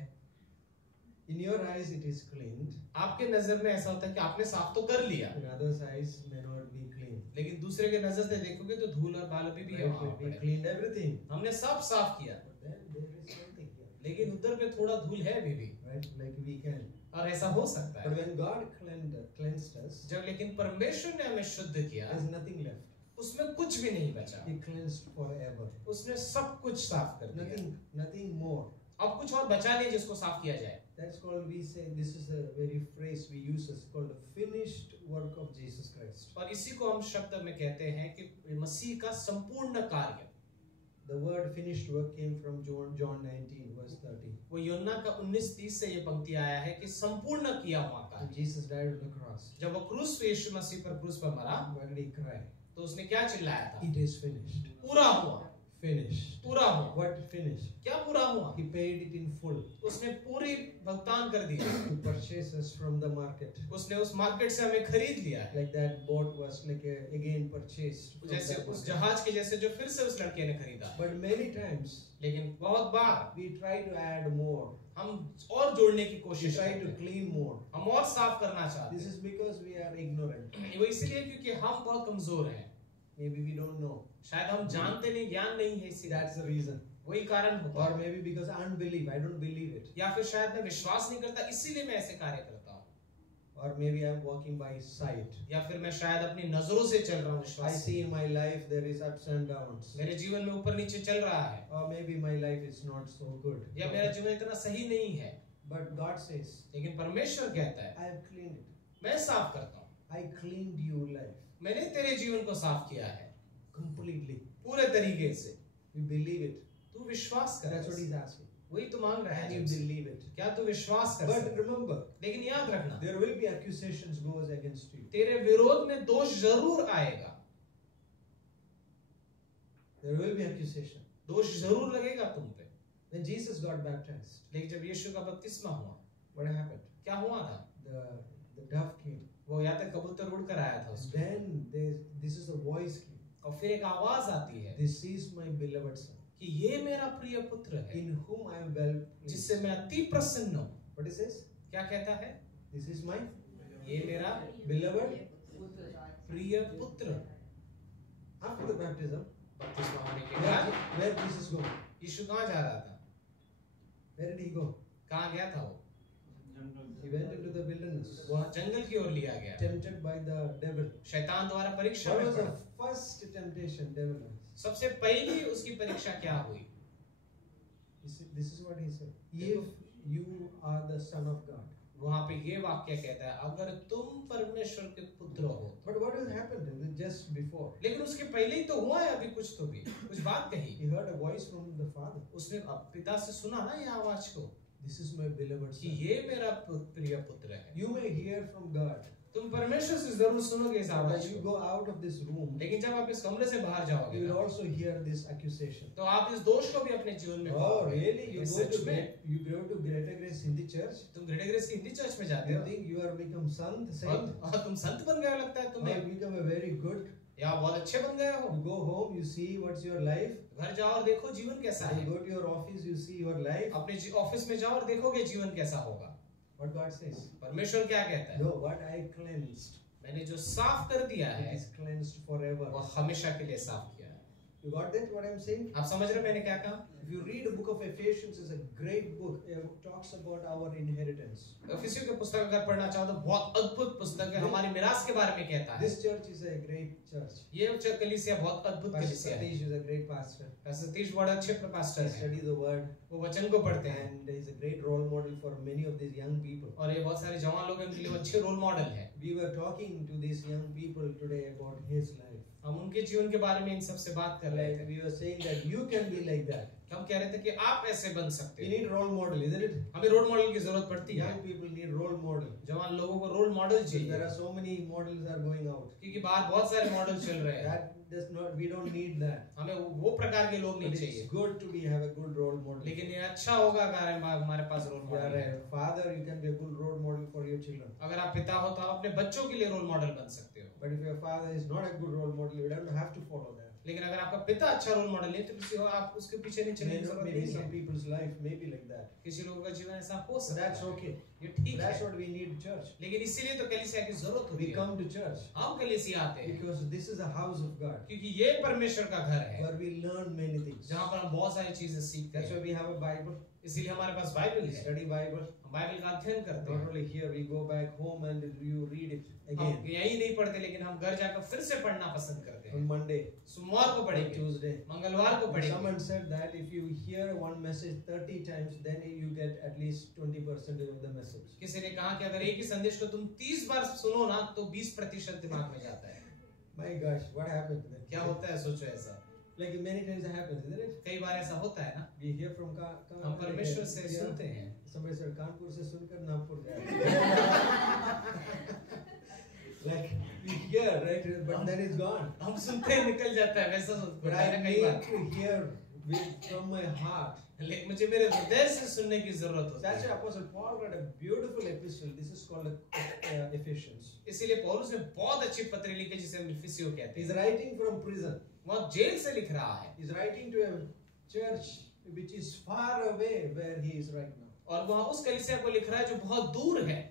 In your eyes, it is cleaned. आपके नजर में ऐसा होता है कि आपने साफ तो कर लिया, In others' eyes, may not be clean. लेकिन दूसरे के नजर से देखोगे तो धूल और बाल अभी भी है वहाँ We पड़े। cleaned everything. हमने सब साफ किया, But then there is something here, लेकिन उधर पे थोड़ा धूल है अभी भी, right? Like we can. और ऐसा हो सकता But है। when God cleansed us, जब लेकिन परमेश्वर ने हमें शुद्ध किया, there's nothing left. उसमें कुछ भी नहीं बचा, He cleansed forever. उसने सब कुछ साफ कर दिया। Nothing more. अब कुछ और बचा नहीं जिसको साफ किया जाए। That's called, we say, this is a very phrase we use, it's called the finished work of Jesus Christ. और इसी को हम शब्द में कहते हैं कि मसीह का संपूर्ण कार्य। The word finished work came from John 19 verse 30. वो यूहन्ना का 19:30 से ये पंक्ति आया है कि संपूर्ण किया हुआ And कार्य। Jesus died on the cross. जब वो क्रूस पे यीशु मसीह पर क्रूस पर मरा, Why did he cry? तो उसने क्या चिल्लाया था? It is finished. पूरा हुआ, Finished. पूरा हुआ। What finished? क्या पूरा हुआ? He paid it in full उसने पूरी भुगतान कर दिया। to purchase us from the market. उसने उस मार्केट से हमें खरीद लिया है, Like that boat was like again purchased. From जैसे that उस market. जहाज के जैसे जो फिर से उस लड़के ने खरीदा। But many times लेकिन बहुत बार we try to add more. हम और जोड़ने की We कोशिश try करते to हैं, clean more. हम और साफ करना चाहते This हैं। is because we are ignorant. वो इसलिए क्योंकि हम बहुत कमजोर हैं, Maybe we don't know. शायद हम जानते नहीं, ज्ञान नहीं है, इसी That's the reason. वही कारण होता Or है। maybe because unbelief. I don't believe it. या फिर शायद मैं विश्वास नहीं करता, इसीलिए मैं ऐसे कार्य करता हूँ। Or maybe I'm walking by sight. या फिर मैं शायद अपनी नजरों से चल रहा हूँ I विश्वास see से। in my life there is ups and downs. मेरे जीवन में ऊपर नीचे चल रहा है, Or maybe my life is not so good. या मेरा जीवन इतना सही नहीं है, But God says, लेकिन परमेश्वर कहता है I have cleaned it. मैं साफ करता हूँ। I cleaned your life मैंने तेरे जीवन को साफ किया है completely. पूरे तरीके से। You believe it. तू विश्वास कर। That's what he's asking. वही तू मांग रहा And है you तुमसे। believe it. क्या तू विश्वास कर But सकता है? remember, लेकिन याद रखना, there will be accusations goes against you. तेरे विरोध में दोष जरूर आएगा, There will be accusation. दोष जरूर लगेगा तुम पे। When Jesus got baptized, लेकिन जब यीशु का बपतिस्मा हुआ, what happened? क्या हुआ था? The dove came. वो या तो कबूतर उड़ कर आया था उसको, Then this is the voice came. और फिर एक आवाज आती है This is my beloved son, कि ये मेरा प्रिय पुत्र है, in whom I am well pleased. जिससे मैं अति प्रसन्न हूँ। What it says? क्या कहता है? This is my ये मेरा beloved. प्रिय पुत्र। After the baptism, बपतिस्मा होने के बाद where Jesus go? यीशु कहाँ जा रहा था? Where did he go? कहाँ गया था वो? He went into the wilderness, वहाँ जंगल की ओर लिया गया, tempted by the devil. शैतान द्वारा परीक्षा What में was the पड़ा। first temptation devil has? सबसे पहली उसकी परीक्षा क्या हुई? This is what he said. If you are the son of God. वहाँ पे ये वाक्य कहता है, अगर तुम परमेश्वर के पुत्र हो। But what has happened just before? लेकिन उसके पहले ही तो हुआ है, अभी कुछ तो भी कुछ बात कही। He heard a voice from the Father. उसने पिता से सुना ना ये आवाज को This is my beloved कि son. ये मेरा प्रिय पुत्र है। You may hear from God. तुम परमेश्वर से जरूर सुनोगे इस When आवाज you को, go out of this room, लेकिन जब आप इस कमरे से बाहर जाओगे you will ना, also hear this accusation. तो आप इस दोष को भी अपने जीवन में Oh, पाओगे। really? ये सच में? You go to Greater Grace Hindi Church? तुम ग्रेटर ग्रेस की हिंदी चर्च में जाते You हो think you are become saint? और तुम संत बन गए हो लगता है Or तुम्हें, you become a very good? या बहुत अच्छे बन गए हो। You go home, you see what's your life. घर जाओ और देखो जीवन कैसा You है, go to your office, you see your life. अपने ऑफिस में जाओ और देखोगे जीवन कैसा होगा। What God says? परमेश्वर क्या कहता है? No, what I cleansed, मैंने जो साफ कर दिया it है is cleansed forever. वो हमेशा के लिए साफ किया है। You got that? What I'm saying? आप समझ रहे हो मैंने क्या कहा? If you read the book of Ephesians, it's a great book. It talks about our inheritance. इफिसियों की पुस्तक अगर पढ़ना चाहो तो बहुत अद्भुत पुस्तक है, हमारी मिरास के बारे में कहता है। This church is a great church. ये कलीसिया बहुत अद्भुत Pastor कलीसिया है। Satish is a great pastor. pastor Satish बड़ा अच्छे पास्टर He हैं, studies the word वो वचन को पढ़ते हैं and is a great role model for many of these young people. और ये बहुत सारे जवान लोग हैं, उनके लिए वो अच्छे रोल मॉडल है। We were talking to these young people today about his life. हम उनके जीवन के बारे में इन सब से बात कर रहे Like थे। we were saying that you can be like that. हम कह रहे थे कि आप ऐसे बन सकते You हैं। need role model, isn't it? हमें रोल मॉडल की जरूरत पड़ती है। Young people need role model. जवान लोगों को रोल मॉडल There चाहिए, are so many models are going out. क्योंकि बाहर बहुत सारे मॉडल चल रहे हैं। That does not. We don't need that. हमें वो प्रकार के लोग But नहीं it's चाहिए, good to be have a good role model. लेकिन ये अच्छा होगा अगर हमारे पास रोल You मॉडल are है। a father, you can be a good role model for your children. अगर आप पिता हो तो आप अपने बच्चों के लिए रोल मॉडल बन सकते हो। But if your father is not a good role model, you don't have to follow that. लेकिन अगर आपका पिता अच्छा रोल मॉडल है तो किसी आप उसके पीछे नहीं चलने की जरूरत Maybe नहीं some है। people's life may be like that. किसी लोगों का जीवन ऐसा हो So सकता that's है, okay. ये ठीक That's है। what we need church. लेकिन इसीलिए तो कलीसिया की जरूरत होती We है। come to church हम कलीसिया आते हैं because this is a house of God क्योंकि ये परमेश्वर का घर है, where we learn many things. जहाँ पर हम बहुत सारी चीजें सीखते That's why हैं। we have a Bible, इसीलिए हमारे पास बाइबल we है, study Bible. हम बाइबल का अध्ययन करते Not हैं। only here, we go back home and you read it हम again यही नहीं पढ़ते, लेकिन हम घर जाकर फिर से पढ़ना पसंद करते हैं। on Monday, सोमवार को on पढ़ेंगे, Tuesday. मंगलवार को पढ़ेंगे। Someone said that if you hear one message 30 times, then you get at least 20% of the message. किसी ने कहा कि अगर एक ही संदेश को तुम 30 बार सुनो ना तो 20% दिमाग में जाता है। My gosh, what happened then? क्या होता है, सोचो ऐसा। Like many times it happens, isn't it? कई बार ऐसा होता है ना, We hear from हम परमेश्वर से सुनते हैं। Somebody said कानपुर से सुनकर नागपुर गया. Like we hear, right? But then it's gone. हम सुनते हैं निकल जाता है, वैसा But होता है I ना कई need bar. to hear from my heart. लेकिन मुझे मेरे हृदय से सुनने की जरूरत होती That's why है। Apostle Paul wrote a beautiful epistle. This is called Ephesians. इसीलिए पौलुस ने बहुत अच्छी पत्री लिखी जिसे हम इफिसियों कहते He's हैं। writing from prison. वो जेल से लिख रहा है He's writing to a church which is far away where he is right now. और वहाँ उस कलीसिया को लिख रहा है जो बहुत दूर है।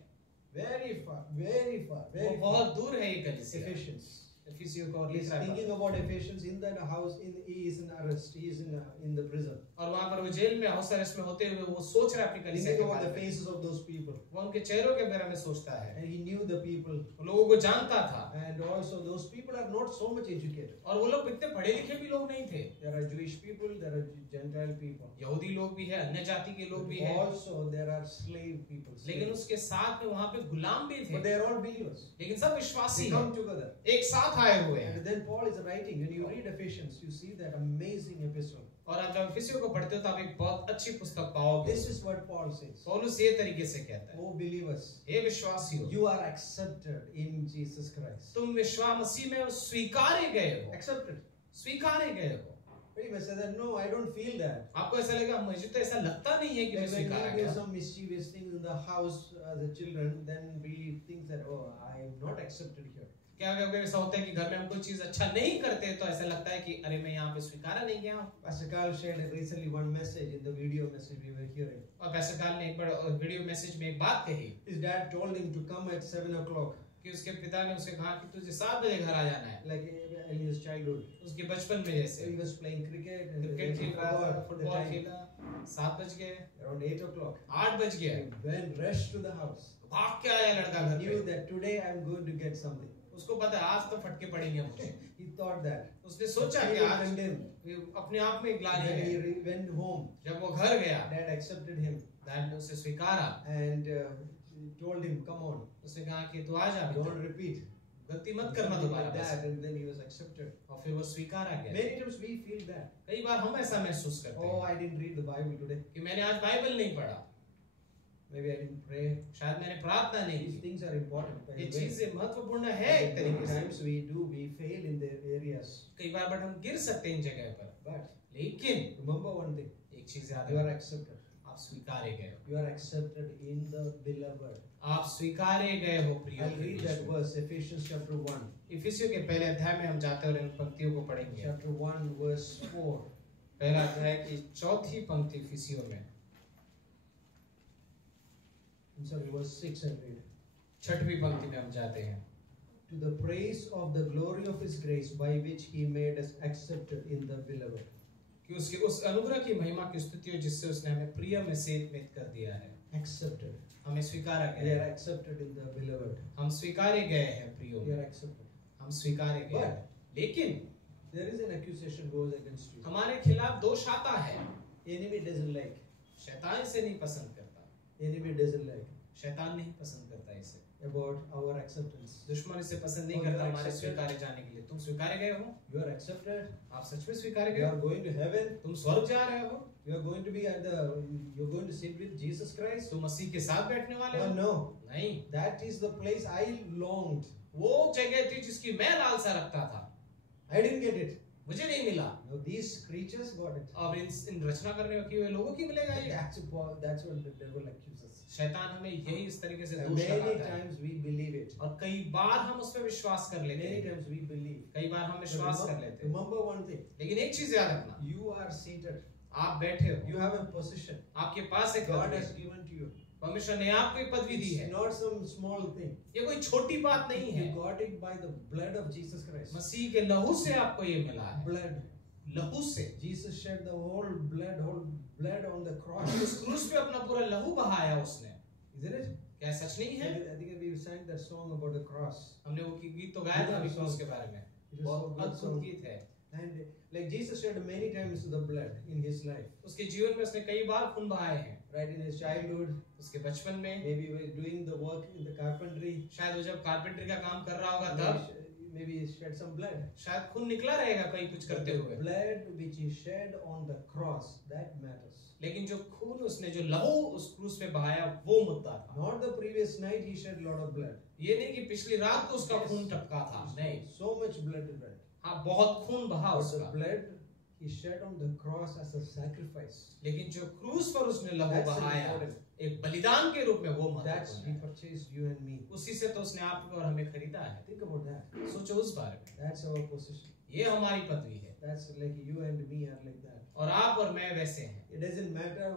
Very far, very far, वो very far. बहुत दूर है ये कलीसिया। Ephesians. इफिसियों को He's लिख रहा thinking है about Ephesians in that house. He is in arrest. He is in the prison. और वहाँ पर वो जेल में हाउस अरेस्ट में होते हुए वो सोच रहा है अपनी कलीसिया Thinking के about the बारे में। faces of those people. वो उनके चेहरों के बारे में सोचता है, And he knew the people. वो लोगों को जानता था। And also those people are not so much educated. और वो लोग इतने पढ़े लिखे भी लोग नहीं थे। There are Jewish people, there are Gentile people. यहूदी लोग भी है, अन्य जाति के लोग भी है, Also there are slave people. लेकिन slaves. उसके साथ में वहाँ पे गुलाम भी But थे। they are all believers. लेकिन सब विश्वासी They हैं, come together. एक साथ आए हुए And हैं। then Paul is writing. When you read Ephesians, you see that amazing epistle. और आप जब इफिसियों को पढ़ते हो तो आप एक बहुत अच्छी पुस्तक पाओगे। This is what Paul says. पौलुस ये तरीके से कहता है, Oh believers, हे विश्वासियों, you are accepted in Jesus Christ. तुम विश्वास मसीह में स्वीकारे गए हो, Accepted. स्वीकारे गए हो। But you may say that, no, I don't feel that. आपको ऐसा लगेगा, मुझे तो ऐसा लगता नहीं है कि मैं Like when स्वीकारा we do गया। some mischievous things in the house as a children, then we think that, oh, I am not accepted here. क्या कभी ऐसा होता है कि घर में हम कोई चीज अच्छा नहीं करते तो ऐसा लगता है कि अरे मैं यहाँ पे स्वीकारा नहीं गया हूँ। Pastor Carl shared recently one message in the video message we were hearing. और पैसे काल ने एक बार वीडियो मैसेज में एक बात कही His dad told him to come at 7 o'clock, कि उसके पिता ने उसे कहा कि तुझे 7 बजे घर आ जाना है। like in his childhood. उसके बचपन में जैसे He was playing cricket and cricket खेल रहा था, for the फुटबॉल time. खेला, 7 बज गए, Around 8 o'clock, 8 बज गए, he went rushed to the house. भाग के आया लड़का He घर knew पे। that today I am going to get something. उसको पता है आज तो फटके पड़ेंगे मुझे। He thought that. उसने सोचा He कि was आज condemned. अपने आप में ग्लानि When है। he went home, जब वो घर गया, dad accepted him डैड ने उसे स्वीकारा। and told him, come on, उसने कहा कि तू आ जा बेटा, don't repeat. गलती मत करना Something दोबारा like बस। that, and then he was accepted. और फिर वो स्वीकारा गया। Many times we feel that. कई बार हम ऐसा महसूस करते Oh, हैं I didn't read the Bible today. कि मैंने आज बाइबल नहीं पढ़ा, Maybe I didn't pray. शायद मैंने प्रार्थना नहीं These की। things are important. by ये the way. चीजें महत्वपूर्ण है एक Many तरीके से। times we fail in their areas. कई बार बट हम गिर सकते हैं इन जगह पर, But लेकिन remember one thing, एक चीज याद you are रखो, accepted. आप स्वीकारे गए हो। You are accepted in the beloved. आप स्वीकारे गए हो प्रिय I'll read that Yeshu. verse, Ephesians chapter 1. इफिसियों के पहले अध्याय में हम जाते हैं और इन पंक्तियों को पढ़ेंगे। Chapter 1, verse 4. पहला अध्याय की चौथी पंक्ति इफिसियों में, I'm sorry, verse 6 I'll read. छठवीं पंक्ति में हम जाते हैं। To the praise of the glory of his grace by which he made us accepted in the beloved. कि उसके उस अनुग्रह की महिमा की स्तुति हो जिससे उसने हमें प्रिय में सेवित कर दिया है। accepted. हमें स्वीकारा We गया are है, accepted in the beloved. हम स्वीकारे गए हैं प्रियो We are में, accepted. हम स्वीकारे गए हैं। लेकिन There is an accusation goes against you. हमारे खिलाफ दोष आता है, Enemy doesn't like. शैतान इसे नहीं पसंद करता, Enemy doesn't like शैतान नहीं पसंद करता इसे, about our acceptance. दुश्मन इसे पसंद नहीं Oh, करता you are हमारे accepted. स्वीकारे जाने के लिए। तुम स्वीकारे गए हो, You are accepted. आप सच में स्वीकारे You गए are हो, going to heaven. तुम स्वर्ग जा रहे हो, You are going to be at the. You are going to sit with Jesus Christ. तुम मसीह के साथ बैठने वाले Oh हो। no. नहीं, That is the place I longed. वो जगह थी जिसकी मैं लालसा रखता था, I didn't get it. मुझे नहीं मिला। No, these creatures got it. और इन रचना करने के हुए लोगों की मिलेगा ये। That's what the devil accuses. शैतान हमें यही इस तरीके से And दोष many लगाता है, times we believe it. और कई बार हम उस पर विश्वास कर लेते Many हैं, times we believe. कई बार हम But विश्वास कर लेते हैं। remember one thing. लेकिन एक चीज याद रखना, You are seated. आप बैठे हो, You have a position. आपके पास एक God पदवी has है, given to you. परमेश्वर ने आपको एक पदवी दी है। It's not some small thing. ये कोई छोटी बात नहीं है, You got it by the blood of Jesus Christ. मसीह के लहू से आपको ये मिला है, Blood. लहू से। Jesus shed the whole blood on the cross. उस क्रूस पे अपना पूरा लहू बहाया उसने। Isn't it? क्या सच नहीं है? I think we sang that song about the cross. हमने वो गीत तो गाया था अभी क्रूस के बारे में, It was so बहुत good अद्भुत song. गीत है। And like Jesus shed many times the blood in his life. उसके जीवन में उसने कई बार खून बहाए हैं, Right in his childhood, उसके बचपन में, maybe he was doing the work in the carpentry. शायद वो जब कारपेंटरी का काम कर रहा होगा तब Maybe he shed some blood. शायद खून निकला रहेगा कहीं कुछ करते The हुए, blood which he shed on the cross, that matters. लेकिन जो खून उसने जो लहू उस क्रूस पे बहाया वो मुद्दा था। Not the previous night he shed a lot of blood. ये नहीं कि पिछली रात को उसका खून टपका था, नहीं, So much blood in that. हाँ बहुत खून बहा But the उसका, blood he shed on the cross as a sacrifice. लेकिन जो क्रूस पर उसने लहू That's बहाया important. एक बलिदान के रूप में वो That's महत्वपूर्ण he है। purchased you and me. उसी से तो उसने आपको और हमें खरीदा है। Think about that. सोचो उस बारे में, That's our position. ये हमारी पदवी है, That's like you and me are like that. और आप और मैं वैसे हैं। It doesn't matter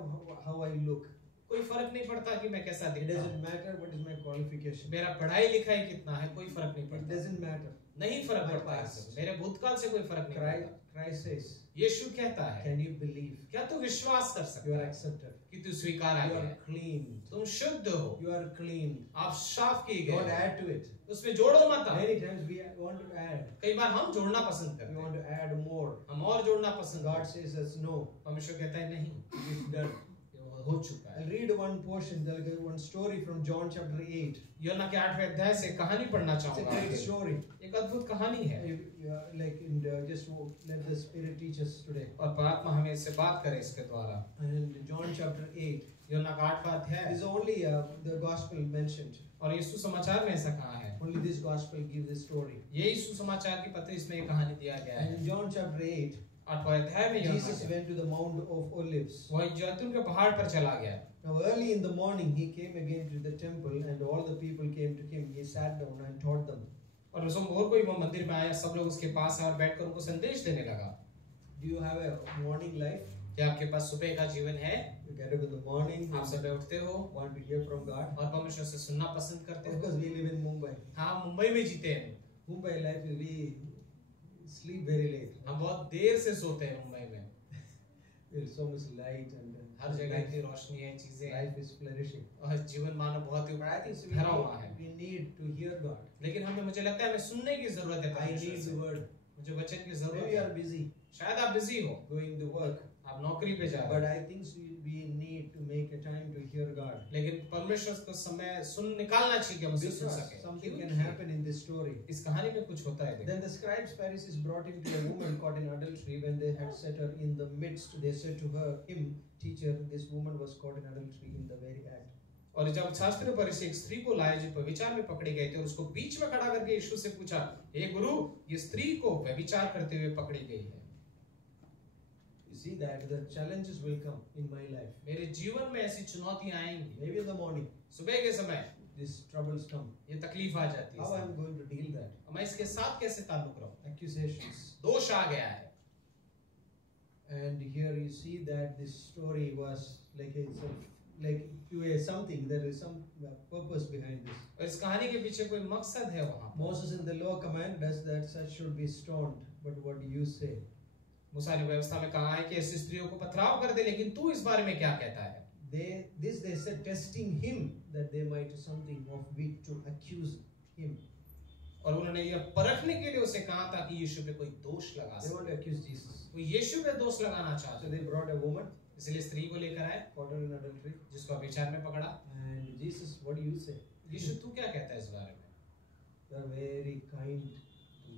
how I look. कोई फर्क नहीं पड़ता कि मैं कैसा It दिखता doesn't हूँ, matter what is my qualification. मेरा पढ़ाई लिखाई कितना है, कोई फर्क नहीं It पड़ता, doesn't matter. नहीं फर्क My पड़ता है past. इससे। मेरे भूतकाल से कोई फर्क नहीं पड़ता। Christ says, यीशु कहता है, can you believe? क्या तू विश्वास कर You सकता are है accepted. कि तू स्वीकारा You गया are है, clean. तुम शुद्ध हो, You are clean. आप साफ किए Don't गए हो, add to it. उसमें जोड़ो मत। Many times we want to add. कई बार हम जोड़ना पसंद We करते want हैं, to add more. हम और जोड़ना पसंद God करते हैं। says us no. परमेश्वर कहता है नहीं, It is done. ये हो चुका है। I'll read one portion, one story from John chapter 8. यूहन्ना के 8वें अध्याय से कहानी पढ़ना It's a चाहूंगा। great story. एक अद्भुत कहानी है, Like just let the Spirit teach us today. और परमात्मा हमें इससे बात करे इसके द्वारा। And John chapter 8 यूहन्ना का 8वां अध्याय, is only the gospel mentioned. और यीशु समाचार में ऐसा कहा है, Only this gospel gives this story. ये यीशु समाचार की पत्री इसमें ये कहानी दिया गया And है। in John chapter 8, 8वां अध्याय में Jesus यूहन्ना went to the Mount of Olives. वह जैतून के पहाड़ पर चला गया। Now early in the morning he came again to the temple, and all the people came to him. He sat down and taught them. और सुबह को ही वो मंदिर में आया, सब लोग उसके पास आए और बैठकर उनको संदेश देने लगा। Do you have a morning life? क्या आपके पास सुबह का जीवन है? You get up in the morning, आप सुबह उठते हो want to hear from God. और परमेश्वर से सुनना पसंद करते हो? Because we live in Mumbai. हाँ, मुंबई में जीते हैं। Mumbai life is we sleep very late. हम बहुत देर से सोते हैं मुंबई में। There is so much light and हर जगह की रोशनी है, चीजें हैं, life is flourishing. और जीवन मानो बहुत ही But I think भरा हुआ है। we need to hear God. लेकिन मुझे लगता है हमें सुनने की जरूरत है I परमेश्वर need से। the word. मुझे वचन की Maybe जरूरत you are है। busy शायद आप बिजी हो, going to work, आप नौकरी पे जा but रहे हो, I think we need to make a time to hear God. लेकिन परमेश्वर को समय सुन निकालना चाहिए कि हम उसे सुन Because सके। something can क्योंकि happen in this story. इस कहानी में कुछ होता है। Then the scribes, Pharisees brought him to a woman caught in adultery. When they had set her in the midst, they said to him, Teacher, this woman was caught in adultery in the very act. और जब शास्त्री और फरीसी एक स्त्री को लाए जो व्यभिचार में पकड़े गए थे और उसको बीच में खड़ा करके यीशु से पूछा, हे गुरु, ये स्त्री को व्यभिचार करते हुए पकड़ी गई है। You see that the challenges will come in my life. मेरे जीवन में ऐसी चुनौतियां आएंगी, Maybe in the morning, सुबह के समय these troubles come. ये तकलीफ आ जाती How I है। am going to deal that? मैं इसके साथ कैसे ताल्लुक रखूं? Accusations. दोष आ गया है। And here you see that this story was like something. There is some purpose behind this. और इस कहानी के पीछे कोई मकसद है वहाँ। Moses in the law commanded us that such should be stoned. But what do you say? मूसा ने व्यवस्था में कहा है कि ऐसी स्त्रियों को पथराव कर दे, लेकिन तू इस बारे में क्या कहता है? they said, testing him that they might something of wit to accuse him. और उन्होंने यह परखने के लिए उसे कहा था कि यीशु पे कोई दोष लगा They want सके। to accuse Jesus. वो यीशु पे दोष लगाना So चाहते they थे, brought a woman इसलिए स्त्री को लेकर आए caught her in adultery. जिसको व्यभिचार में पकड़ा। And Jesus, what do you say? यीशु तू क्या कहता है इस बारे में? You are very kind,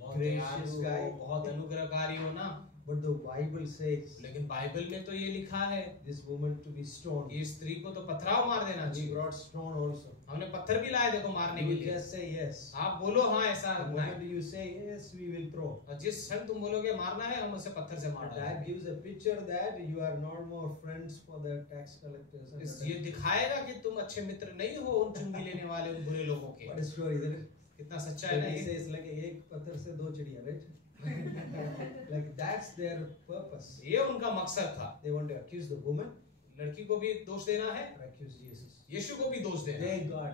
बहुत gracious दयालु guy. हो, बहुत अनुग्रहकारी हो ना, But the Bible says लेकिन बाइबल में तो ये लिखा है this woman to be stoned. ये स्त्री को तो पथराव मार देना And we चाहिए। brought stone also. हमने पत्थर भी लाए देखो मारने के You लिए। just say yes. आप बोलो हाँ ऐसा The करना है, moment you say yes, we will throw. और जिस क्षण तुम बोलोगे मारना है हम उसे पत्थर से मार That डालेंगे। gives a picture that you are not more friends for the tax collectors. And ये दिखाएगा कि तुम अच्छे मित्र नहीं हो उन चुंगी लेने वाले उन बुरे लोगों के। What a story, isn't it? कितना सच्चा है ना He ये? says like एक पत्थर से दो चिड़िया, right? Like that's their purpose. ये उनका मकसद था। They want to accuse the woman लड़की को भी दोष देना है, or accuse Jesus. यीशु को भी दोष देना है। Thank God.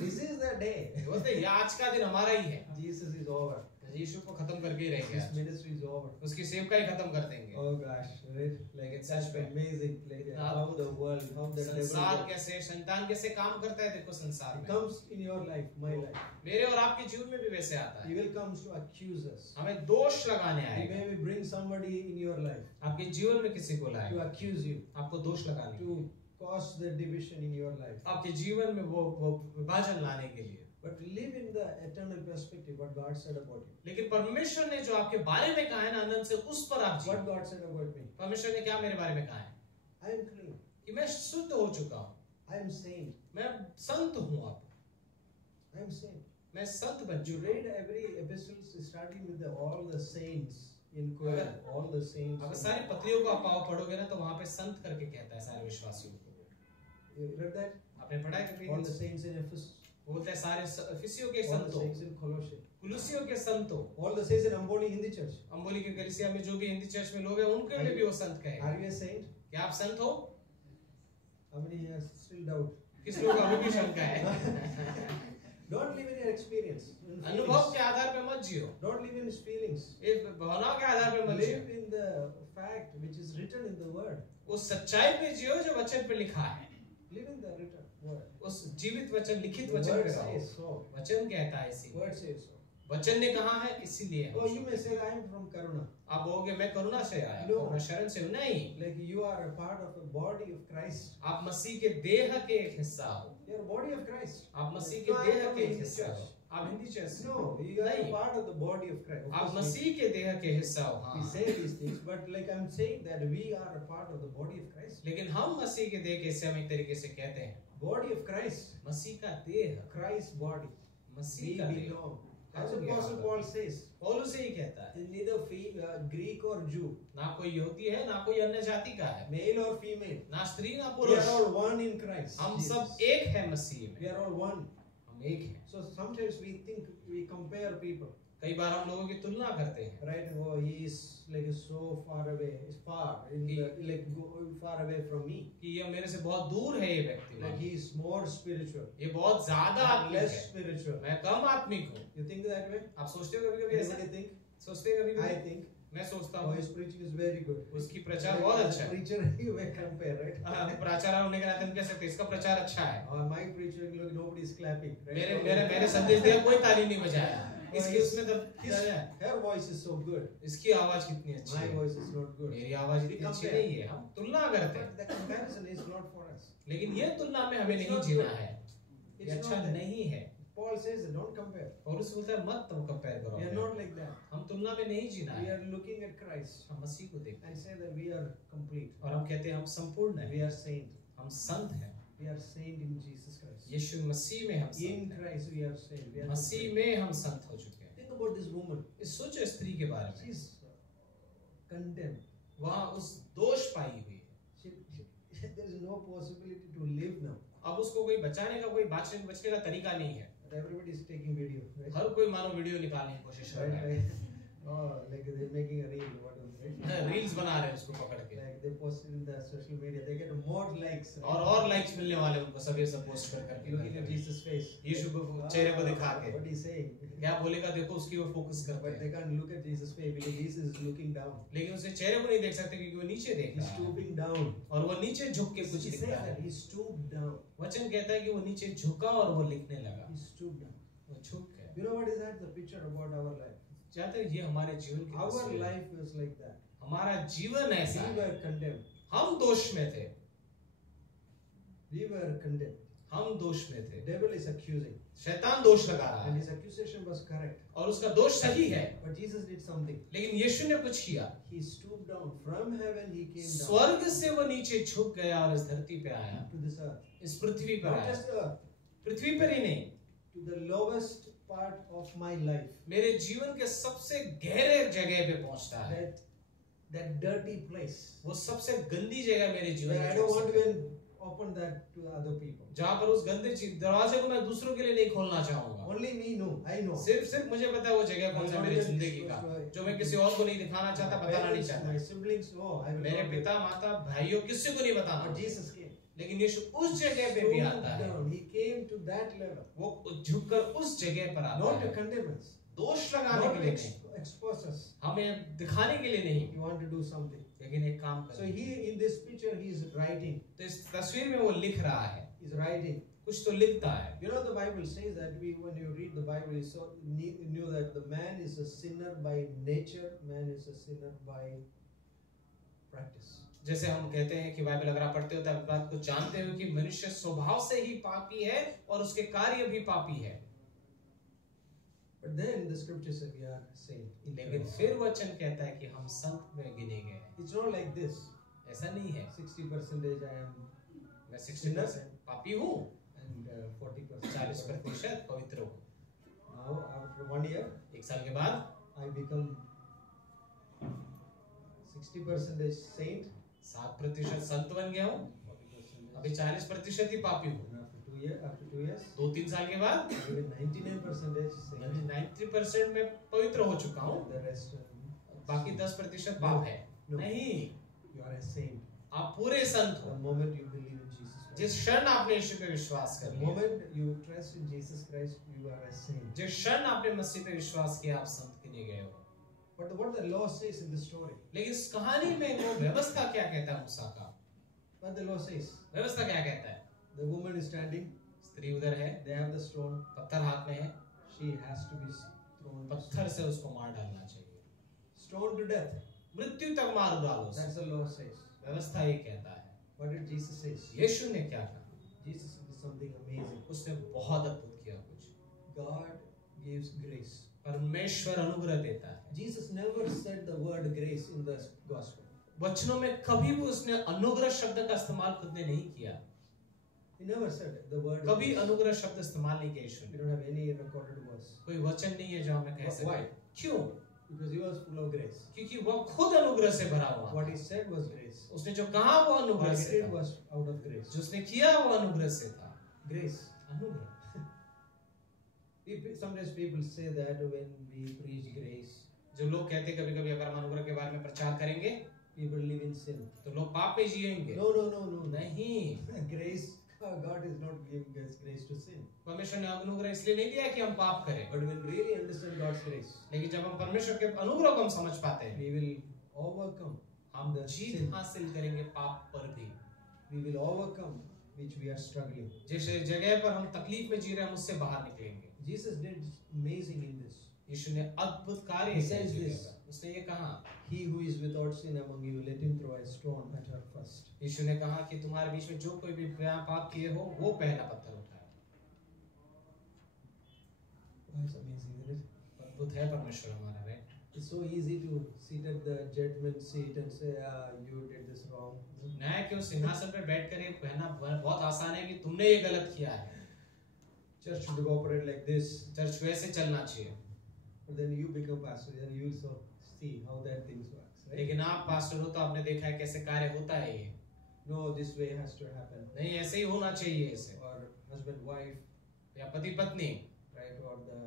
This is the day. बोलते ये आज का दिन हमारा ही है। Jesus is over. यीशु को खत्म करके ही रह His गया, ministry is over. उसकी सेवकाई खत्म कर देंगे। Oh gosh, right? Like it's such an amazing place. How the world, how the संसार devil कैसे, शैतान कैसे काम करता है देखो संसार में। comes in your life, my life. मेरे और आपके जीवन में भी वैसे आता He है, will come to accuse us. हमें दोष लगाने He आएगा। may bring somebody in your life आपके जीवन में किसी को to लाएगा, accuse you, आपको दोष लगाने के लिए, to cause the division in your life. आपके जीवन में वो विभाजन लाने के लिए। But live in the eternal perspective, what God said about you. लेकिन परमेश्वर ने जो आपके बारे में कहा है ना अनंत से, उस पर आप What Jio. God said about me. परमेश्वर ने क्या मेरे बारे में कहा है I am clean. कि मैं शुद्ध हो चुका हूँ, I am saint. मैं संत हूँ, अब I am saint. मैं संत बन You चुका read every epistles starting with all the saints in Korea, all the saints. हूँ। अगर सारी पत्रियों को आप पढ़ोगे ना तो वहाँ पे संत करके कहता है सारे विश्वासियों को। You read that? आपने पढ़ा है कभी? All the saints in Ephesus. बोलते हैं सारे इफिसियों के All the संतों, saints in Colossae. कुलुसियों के संतों, All the saints in Amboli Hindi Church. Amboli के कलीसिया में जो भी हिंदी चर्च में लोग हैं उनके लिए भी वो संत कहे। Are you a saint? क्या आप संत हो? How many here still doubt? किस लोग अभी भी शंका है? Don't live in your experience. In अनुभव feelings. के आधार पे मत जियो, Don't live in feelings. इस भावनाओं के आधार पे मत जियो, Live in the fact which is written in the word. उस सच्चाई पे जियो जो वचन पे लिखा है, Live in the written word. उस जीवित वचन, लिखित The वचन word पे रहो। says so. वचन कहता है इसी, Word says so. वचन ने कहा है इसीलिए Oh, you may say I am from Karuna. आप बोलोगे मैं करुणा से आया, No. करुणा शरण से हूं। नहीं, Like you are a part of the body of Christ. आप मसीह के देह के एक हिस्सा हो, You are a body of Christ. आप मसीह No, के I am देह from के एक Hindu हिस्सा हो। church. आप हिंदी चर्च से No, you are a नहीं, part of the body of Christ. Of आप course, मसीह के देह के हिस्सा हो। we हाँ, say these things, but like I'm saying that we are a part of the body of Christ. लेकिन हम मसीह के देह के हिस्से हम एक तरीके से कहते हैं, Body of Christ. मसीह का देह, Christ's body. मसीह We का देह। belong. As Hallelujah. Apostle Paul says, पौलुस से ही कहता है, neither Greek or Jew, ना कोई यहूदी है ना कोई अन्य जाति का है, male or female, ना स्त्री ना we पुरुष, are all one in Christ. हम Jesus. सब एक है मसीह We में, are all one. हम एक हैं। So sometimes we think we compare people, कई बार हम लोगों की तुलना करते हैं right? Oh, he is like so far away, is far in the, like far away from me. कि ये मेरे से बहुत दूर है ये व्यक्ति, Like he is more spiritual, ये बहुत ज्यादा I'm आत्मिक less है, spiritual. मैं कम आत्मिक हूँ। You think that way? आप सोचते हो कभी कभी ऐसा? Anybody think? सोचते हैं कभी I कभी? think. मैं सोचता Oh, हूँ his preaching is very good. उसकी प्रचार बहुत अच्छा है। Preacher, you may compare, right? हाँ, प्रचार होने के नाते हम कह सकते हैं इसका प्रचार अच्छा है। My preacher, look, nobody is clapping. Right? मेरे संदेश दिया कोई ताली नहीं बजाया, इसकी उसमें तो her voice is so good. इसकी आवाज कितनी अच्छी My है, voice is not good. मेरी आवाज इतनी अच्छी नहीं है। हम तुलना करते हैं, But the comparison is not for us. लेकिन ये तुलना में हमें It's नहीं not जीना good. है, It's ये अच्छा not that. नहीं है। Paul says, don't compare. और उस बोलता है मत तुम कंपेयर We are करो, not like that. हम तुलना में नहीं जीना We है, are looking at Christ हम मसीह को देखते and say that we are complete. हैं और हम कहते हैं हम संपूर्ण हैं, We are saint. हम संत हैं। We are saint in Jesus Christ. यीशु मसीह में हम In संत हैं, Christ we are saint. We are Masih complete. में हम संत हो चुके हैं। Think about this woman. इस सोचो स्त्री के बारे में, She is condemned. वहाँ उस दोष पाई हुई है, There is no possibility to live now. अब उसको कोई बचाने का कोई बचने का तरीका नहीं है। But everybody is taking video, right? हर कोई मानो वीडियो निकालने की कोशिश कर रहा है। Right. Oh, like they're making a reel, what is it? Reels बना रहे हैं उसको पकड़ के, Like they post it in the social media, they get more likes. और लाइक्स मिलने वाले उनको सब ये सब पोस्ट कर करके Looking at Jesus' face. यीशु को चेहरे को दिखा के What he's saying. क्या बोलेगा देखो, उसकी वो फोकस करते But they हैं, can't look at Jesus' face because Jesus is looking down. लेकिन उसके चेहरे को नहीं देख सकते क्योंकि वो नीचे देख He's रहा है stooping down. और वो नीचे झुक के कुछ He लिखता says that है। he stooped down. वचन कहता है कि वो नीचे झुका और वो लिखने लगा, He stooped down. वो झुक गया। You know what is that? The picture about our life. चाहते हैं ये हमारे जीवन की Our तस्वीर है। life was like that. हमारा जीवन ऐसा We है, were condemned. हम दोष में थे, We were condemned. हम दोष में थे, Devil is accusing. शैतान दोष लगा रहा And है his accusation was correct. और उसका दोष सही है, But Jesus did something. लेकिन यीशु ने कुछ किया, He stooped down. From heaven he came down स्वर्ग से वो नीचे झुक गया और इस धरती पे आया, to this earth. इस पृथ्वी पर Not आया, just earth. पृथ्वी पर ही नहीं, To the lowest part of my life. मेरे जीवन के सबसे गहरे जगह पे पहुंचता है, That dirty place. वो सबसे गंदी जगह मेरे जीवन Where I में don't पहुंच want to सकता है, even open that to other people. जहाँ पर उस गंदे दरवाजे को मैं दूसरों के लिए नहीं खोलना चाहूंगा। Only me know. I know. सिर्फ मुझे पता है वो जगह कौन सा मेरी जिंदगी का, जो मैं किसी और को नहीं दिखाना चाहता, बताना नहीं चाहता। My siblings know. I will मेरे not पिता माता भाइयों किसी को नहीं बताना, But Jesus came. लेकिन यीशु उस जगह पे भी आता है, Down. He came to that level. वो झुककर उस जगह पर आता Not to है, condemn us. दोष लगाने Not के to लिए नहीं, expose us. हमें दिखाने के लिए नहीं, You want to do something. लेकिन एक काम So कर। he in this picture he is writing. तो इस तस्वीर में वो लिख रहा है, He's writing. कुछ तो लिखता है। You know the Bible says that when you read the Bible, you knew that the man is a sinner by nature, man is a sinner by practice. जैसे हम कहते हैं कि बाइबल अगर आप पढ़ते हो तो आप बात को जानते हो कि मनुष्य स्वभाव से ही पापी है और उसके कार्य भी पापी है, But then the scripture says we are saint. in लेकिन Christ. फिर वचन कहता है कि हम संत में गिने गए हैं। It's not like this. ऐसा नहीं है 60% I am मैं 60% पापी हूँ, and 40% 40% पवित्र हूँ। Now after 1 year, एक साल के बाद I become 60% saint. 7% संत बन गया हूँ, 40% अभी 40% ही पापी हूँ। and after 2 years, 2-3 साल के बाद even 99% saint. 90% में पवित्र हो चुका हूँ, The rest, बाकी 10% पाप है। No. नहीं, you are a saint. आप पूरे संत The हो moment you believe in Jesus Christ. जिस क्षण आपने यीशु पे विश्वास कर The लिया, moment you trust in Jesus Christ, you are a saint. जिस क्षण आपने मसीह पे विश्वास किया, आप संत गिने गए हो। But what the law says in the story, लेकिन इस कहानी में वो व्यवस्था क्या कहता है मूसा का? what the law says, व्यवस्था क्या कहता है? the woman is standing, स्त्री उधर है, they have the stone, पत्थर हाथ में है, she has to be thrown. पत्थर से उसको मार डालना चाहिए, Stoned to death. मृत्यु तक मार डालो उसे। That's the law says. व्यवस्था ये कहता है। What did Jesus say? यीशु ने क्या कहा? Jesus did something amazing. उसने बहुत अद्भुत किया कुछ। God gives grace. परमेश्वर अनुग्रह देता है। Jesus never said the word grace in the gospel. वचनों में कभी भी उसने अनुग्रह शब्द का इस्तेमाल खुद ने नहीं किया। He never said the word कभी grace. अनुग्रह शब्द इस्तेमाल नहीं किया यीशु We ने। don't have any recorded verse. कोई वचन नहीं है जो हमें कह Why? सके। क्यों? Because he was full of grace. क्योंकि वो खुद अनुग्रह से भरा हुआ What था। he said was grace. उसने जो कहा वो अनुग्रह What he से did था। was out of grace. जो उसने किया वो अनुग्रह से था। Grace. अनुग्रह। Sometimes people say that when we preach grace, जो लोग कहते हैं कभी-कभी अगर हम अनुग्रह के बारे में प्रचार करेंगे people live in sin. तो लोग पाप में जिएंगे। No. नहीं, Grace, God is not giving us grace to sin. परमेश्वर ने अनुग्रह इसलिए नहीं दिया कि हम पाप करें, But when we really understand God's grace, लेकिन जब हम परमेश्वर के अनुग्रह को हम समझ पाते हैं, we will overcome. हम the जीत sin. हासिल करेंगे पाप पर भी। We will overcome which we are struggling. जिस जगह पर हम तकलीफ में जी रहे हैं हम उससे बाहर निकलेंगे। Jesus did amazing in this. यीशु ने अद्भुत कार्य He किए says इस जगह this. पर। उसने ये कहा, He who is without sin among you, let him throw a stone at her first. यीशु ने कहा कि तुम्हारे बीच में जो कोई भी पाप किए हो वो पहला पत्थर उठाए। That's amazing, isn't it? अद्भुत है परमेश्वर हमारा, right? It's so easy to sit at the judgment seat and say, you did this wrong. न्याय के उस सिंहासन पर बैठकर ये कहना बहुत आसान है कि तुमने ये गलत किया है। Church should operate like this. Church वैसे चलना चाहिए। But then you become pastor, then you will see how that things works. Right? लेकिन आप पास्टर हो तो आपने देखा है कैसे कार्य होता है ये। No, this way has to happen. नहीं, ऐसे ही होना चाहिए ऐसे। Or husband, wife, या पति पत्नी, right? Or the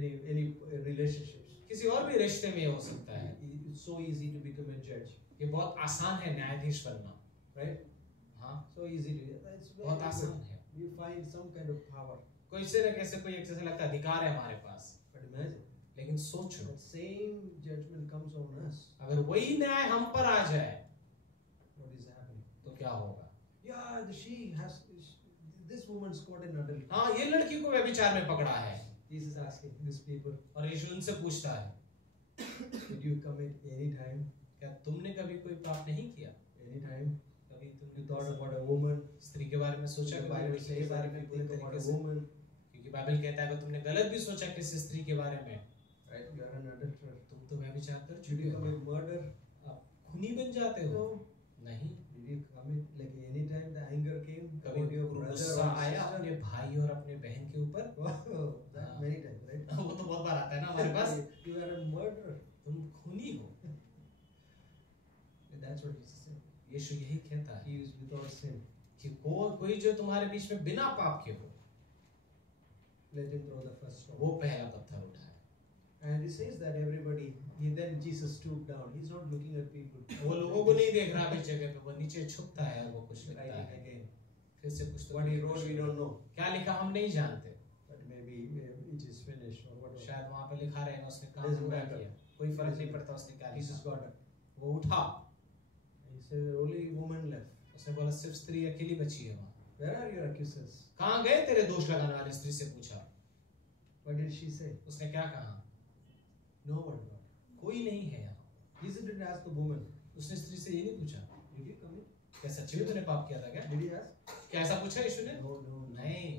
any relationships. किसी और भी रिश्ते में हो सकता है। It's so easy to become a judge, ये बहुत आसान है न्यायाधीश बनना, right? हाँ So easy to. It's very बहुत good. आसान है। You find some kind of power. कोई से न कैसे कोई एक जैसे लगता है अधिकार है हमारे पास, But imagine लेकिन सोचो that same judgment comes on us. अगर वही न्याय हम पर आ जाए What is happening? तो क्या होगा? Yeah, this woman's caught in adultery. हाँ, ये लड़की को व्यभिचार में पकड़ा है। Jesus asking these people, और यीशु उनसे पूछता है, did you commit any time? क्या तुमने कभी कोई पाप नहीं किया? Any time? कभी You तुमने thought about a woman? स्त्री के बारे में सोचा? The कभी Bible लड़की के says बारे that में if पूरी you think about तरीके a से? woman, क्योंकि बाइबल कहता है कि तुमने गलत भी सोचा किसी स्त्री के बारे में, right? You are an adulterer. तुम तो व्यभिचार कर Did चुके you हो। commit murder? आप खूनी बन जाते हो। No. नहीं। Did you commit like any time the anger came कभी about your brother गुस्सा or आया sister? अपने भाई और अपने बहन के ऊपर? Wow, that many times, right? वो तो बहुत बार आता है ना हमारे पास। You are a murderer. तुम खूनी हो। That's what Jesus said. यीशु यही कहता है He is without sin. कि कोई जो तुम्हारे बीच में बिना पाप के हो, Let him throw the first stone. वो पहला पत्थर उठाए। And it says that everybody. Then Jesus stooped down. He's not looking at people. वो लोगों को नहीं देख रहा अपनी जगह पे, वो नीचे झुकता है और वो कुछ लिखता Writing है। again. फिर से कुछ तो What he wrote, we don't know. क्या लिखा हम नहीं जानते। But maybe it is finished or whatever. शायद वहाँ पे लिखा रहेगा उसने काम Doesn't पूरा matter. किया, कोई फर्क नहीं पड़ता उसने क्या Jesus लिखा। got up. वो उठा, He said, only woman left. उसने बोला सिर्फ स्त्री अकेली बची है वहाँ। Where are your accusers? कहाँ गए तेरे दोष लगाने वाले? स्त्री से पूछा। What did she say? उसने क्या कहा? No one, Lord. कोई नहीं है यहाँ। Jesus didn't ask the woman. उसने स्त्री से ये नहीं पूछा Did you commit? क्या सच्ची में तूने पाप किया था क्या? Did he ask? क्या ऐसा पूछा यीशु ने? No, no, no. नहीं।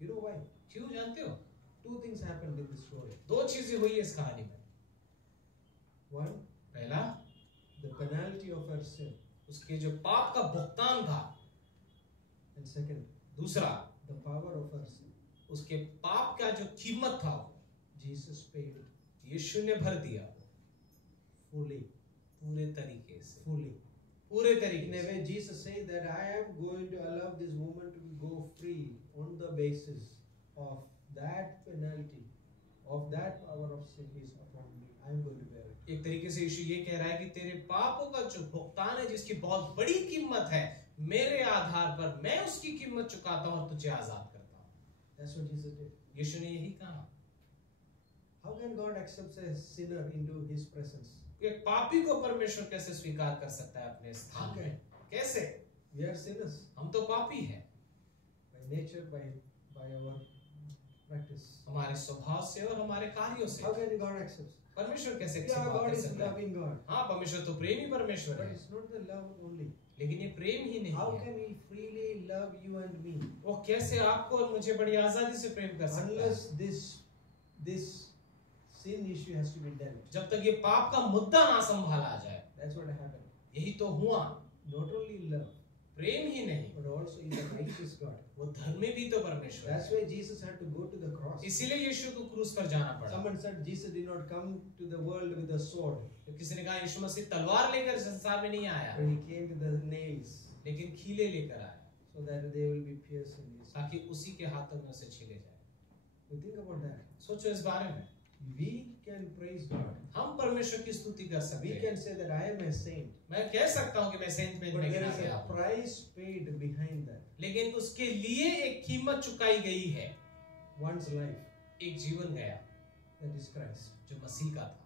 You know why? क्यों जानते हो? Two things happened in this story. दो चीजें हुई इस कहानी में। One, पहला, the penalty of her sin. उसके जो पाप का भुगतान था। And second, दूसरा, the power of her sin. उसके पाप का जो कीमत था Jesus paid यीशु ने भर दिया fully. पूरे तरीके से, Fully. पूरे In तरीके a से। way, Jesus said that I am going to allow this woman to go free on the basis of that penalty, of that power of sin is upon me. I am going to bear it. एक तरीके से यीशु ये कह रहा है कि तेरे पापों का जो भुगतान है, जिसकी बहुत बड़ी कीमत है, मेरे आधार पर मैं उसकी कीमत चुकाता हूं और तुझे आजाद करता हूं। That's what Jesus did. यीशु ने यही कहा। How can God accept a sinner into His presence? एक पापी को परमेश्वर कैसे स्वीकार कर सकता है अपने स्थान में? कैसे? We are sinners हम तो पापी हैं, by nature, by our practice. हमारे स्वभाव से और हमारे कार्यों से। How can God accept? परमेश्वर कैसे Yeah, स्वीकार God कर is सकता है? loving God, हाँ, परमेश्वर तो प्रेमी परमेश्वर but है, it's not the love only. लेकिन ये प्रेम ही नहीं How है। can He freely love you and me वो कैसे आपको और मुझे बड़ी आजादी से प्रेम कर सकता है? unless this sin issue has to be dealt? जब तक ये पाप का मुद्दा ना संभाला जाए। That's what happened. यही तो हुआ। Not only love, प्रेम ही नहीं, but also He's a righteous God. वो धर्मी भी तो परमेश्वर That's है। why Jesus had to go to the cross. इसीलिए यीशु को क्रूस पर जाना पड़ा। Someone said Jesus did not come to the world with a sword, तो किसी ने कहा यीशु मसीह तलवार लेकर संसार में नहीं आया, but He came with the nails लेकिन खीले लेकर आया, so that they will be pierced in His. ताकि उसी के हाथों में उसे छीले जाए। You think about that. सोचो इस बारे में। We can praise God. हम परमेश्वर की स्तुति कर सकते We हैं। can say that I am a saint. मैं कह सकता हूँ कि मैं सेंट में But there गिना is गया a हूँ, price paid behind that. लेकिन उसके लिए एक कीमत चुकाई गई है। One's life. एक जीवन गया That is Christ. जो मसीह का था।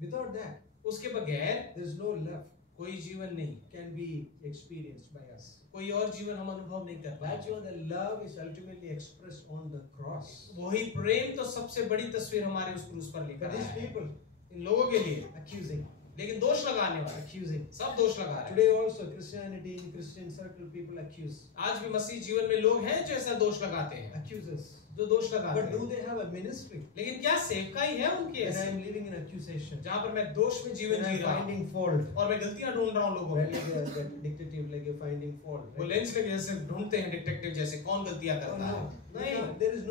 Without that, उसके बगैर there is no love कोई जीवन नहीं, can be experienced by us. कोई और जीवन हम अनुभव नहीं कर That's पाएंगे। why the love is ultimately expressed on the cross. वही प्रेम तो सबसे बड़ी तस्वीर हमारे उस क्रूस पर But लेकर these आया है। people इन लोगों के लिए, accusing, लेकिन दोष लगाने वाले accusing. सब दोष लगा रहे हैं। Today also Christianity in Christian circle people accuse, आज भी मसीह जीवन में लोग हैं जो ऐसा दोष लगाते हैं, accusers. जो दोष लगाते But do हैं। they have a ministry? लेकिन क्या सेवकाई है उनकी When I ऐसी, am living in accusation, जहाँ पर मैं दोष में जीवन when I जी am रहा हूँ finding fault, और मैं गलतियां ढूंढ रहा हूँ लोगों well, में। the detective like you're finding fault. वो Right? लेंस लगे जैसे ढूंढते हैं डिटेक्टिव जैसे, कौन गलतियां Oh, करता है। no, नहीं, there is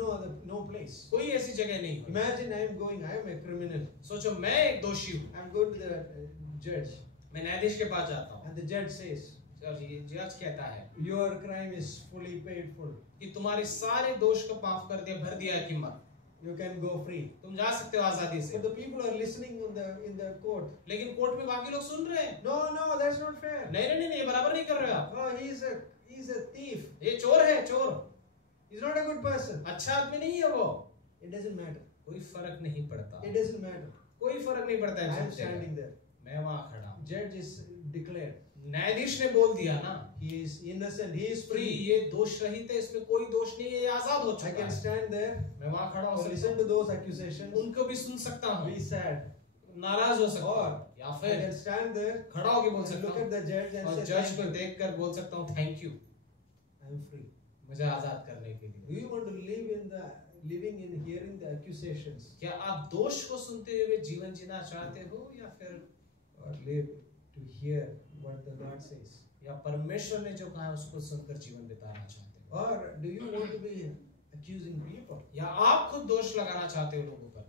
no place. कोई ऐसी जगह नहीं हुई। Imagine I am a criminal. सोचो मैं एक दोषी हूँ, I'm going to the judge, मैं न्यायाधीश के पास जाता हूँ and the judge says, और ये जज कहता है your crime is fully paid for. कि तुम्हारे सारे दोष को माफ कर दिया, भर दिया है कीमत। You can go free. तुम जा सकते हो आजादी से। But the people are listening in the court. लेकिन कोर्ट में बाकी लोग सुन रहे हैं। No, no, that's not fair. नहीं, ये बराबर नहीं कर रहे हो आप। Oh, he's a thief. ये चोर है, चोर। He's not a good person. अच्छा आदमी नहीं है वो। It doesn't matter. कोई फर्क नहीं पड़ता। It doesn't matter. कोई फर्क नहीं पड़ता I am standing there. मैं वहाँ खड़ा हूँ। Judge is declared. न्यायाधीश ने बोल दिया ना। He is innocent. He is free, free. ये दोष रहित है, इसमें कोई दोष नहीं है, ये आजाद हो चुका I है। can stand there. मैं वहाँ खड़ा हो Or सकता listen to those accusations. हूँ, उनको भी सुन सकता हूँ, Be sad. नाराज हो सकता और हूँ, या I फिर can stand there. खड़ा होके बोल And सकता look at हूँ the judge and और say, जज "Thank को you. देखकर बोल सकता हूँ thank you, I am free." मुझे आजाद करने के लिए। Do you want to living in hearing the accusations, क्या आप दोष को सुनते हुए जीवन जीना चाहते हो, या फिर or live to hear what the God says? या परमेश्वर ने जो कहा है उसको सुनकर जीवन बिताना चाहते हो, Or do you want to be accusing people, या आप खुद दोष लगाना चाहते हो लोगों पर,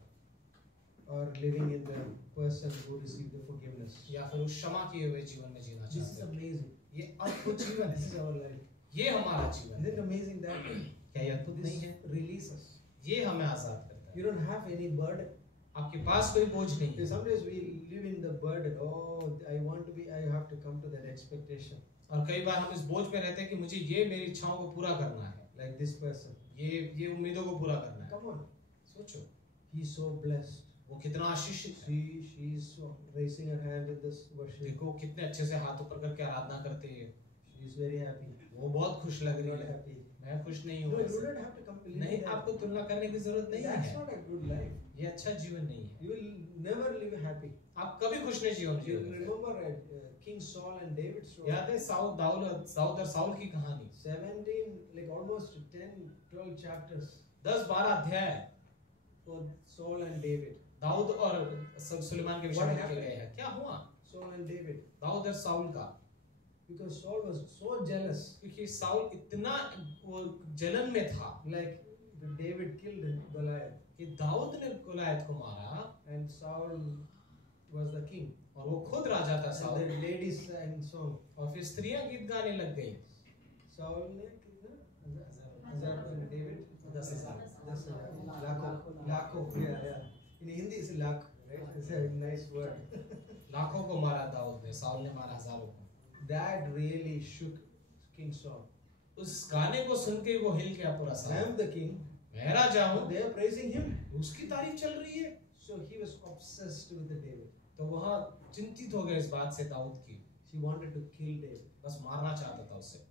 or living in the person who received the forgiveness? या फिर उस क्षमा किए हुए जीवन में जीना This is चाहते हो? amazing. ये अद्भुत जीवन This is है, our life. ये हमारा जीवन Isn't it है। amazing that क्या ये अद्भुत this नहीं है? releases? ये हमें आजाद करता है। You don't have any burden. आपके पास कोई बोझ नहीं Because है। sometimes we live in the burden. Oh, I have to come to that expectation. और कई बार हम इस बोझ में रहते हैं कि मुझे ये मेरी इच्छाओं को पूरा करना है, Like this person. ये उम्मीदों को पूरा करना है। Come on. सोचो He's so blessed. वो कितना आशीषित है। She's so raising her hand in this worship. देखो कितने अच्छे से हाथ ऊपर करके आराधना करते हैं। She's very happy. वो बहुत खुश लग I'm रही not है। happy. मैं खुश नहीं No, हूँ you ऐसे। don't have to compare. नहीं, आपको तुलना करने की जरूरत नहीं That's है। not a good life. ये अच्छा जीवन नहीं है। You will never live happy. आप कभी खुश नहीं जीवन You जियोगे। remember King Saul and David's story. याद है दाऊद और साउल की कहानी। 17, like almost 10, 12 chapters 10-12 अध्याय for Saul and David. Dawood और सुलेमान के विषय What में लिखे happened? गए हैं। क्या हुआ Saul and David. दाऊद और साउल का? Because Saul was so jealous. क्योंकि साउल इतना वो जलन में था Like David killed Goliath कि दाऊद ने गोलियत को मारा and Saul was the king. और वो खुद राजा था And Saul. the ladies sang song. और फिर स्त्रियां गीत गाने लग गई। Saul ने कितना? 1000 and David 10,000 लाखों. Yeah. In Hindi it's lakh, right? It's a nice word. लाखों को मारा दाऊद ने, साउल ने मारा हजारों को। That really shook King Saul. उस गाने को सुन के वो हिल गया पूरा I Saul. am the king. मैं राजा हूँ, They are praising him. उसकी तारीफ चल रही है। So he was obsessed with the David. तो वहाँ चिंतित हो गए इस बात से दाऊद की, He wanted to kill David. बस मारना चाहता था उसे।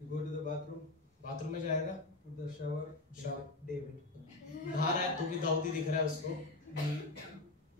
You go to the bathroom, bathroom में जाएगा, to the shower, Shower. David. नहा रहा है तो भी दाऊदी दिख रहा है उसको।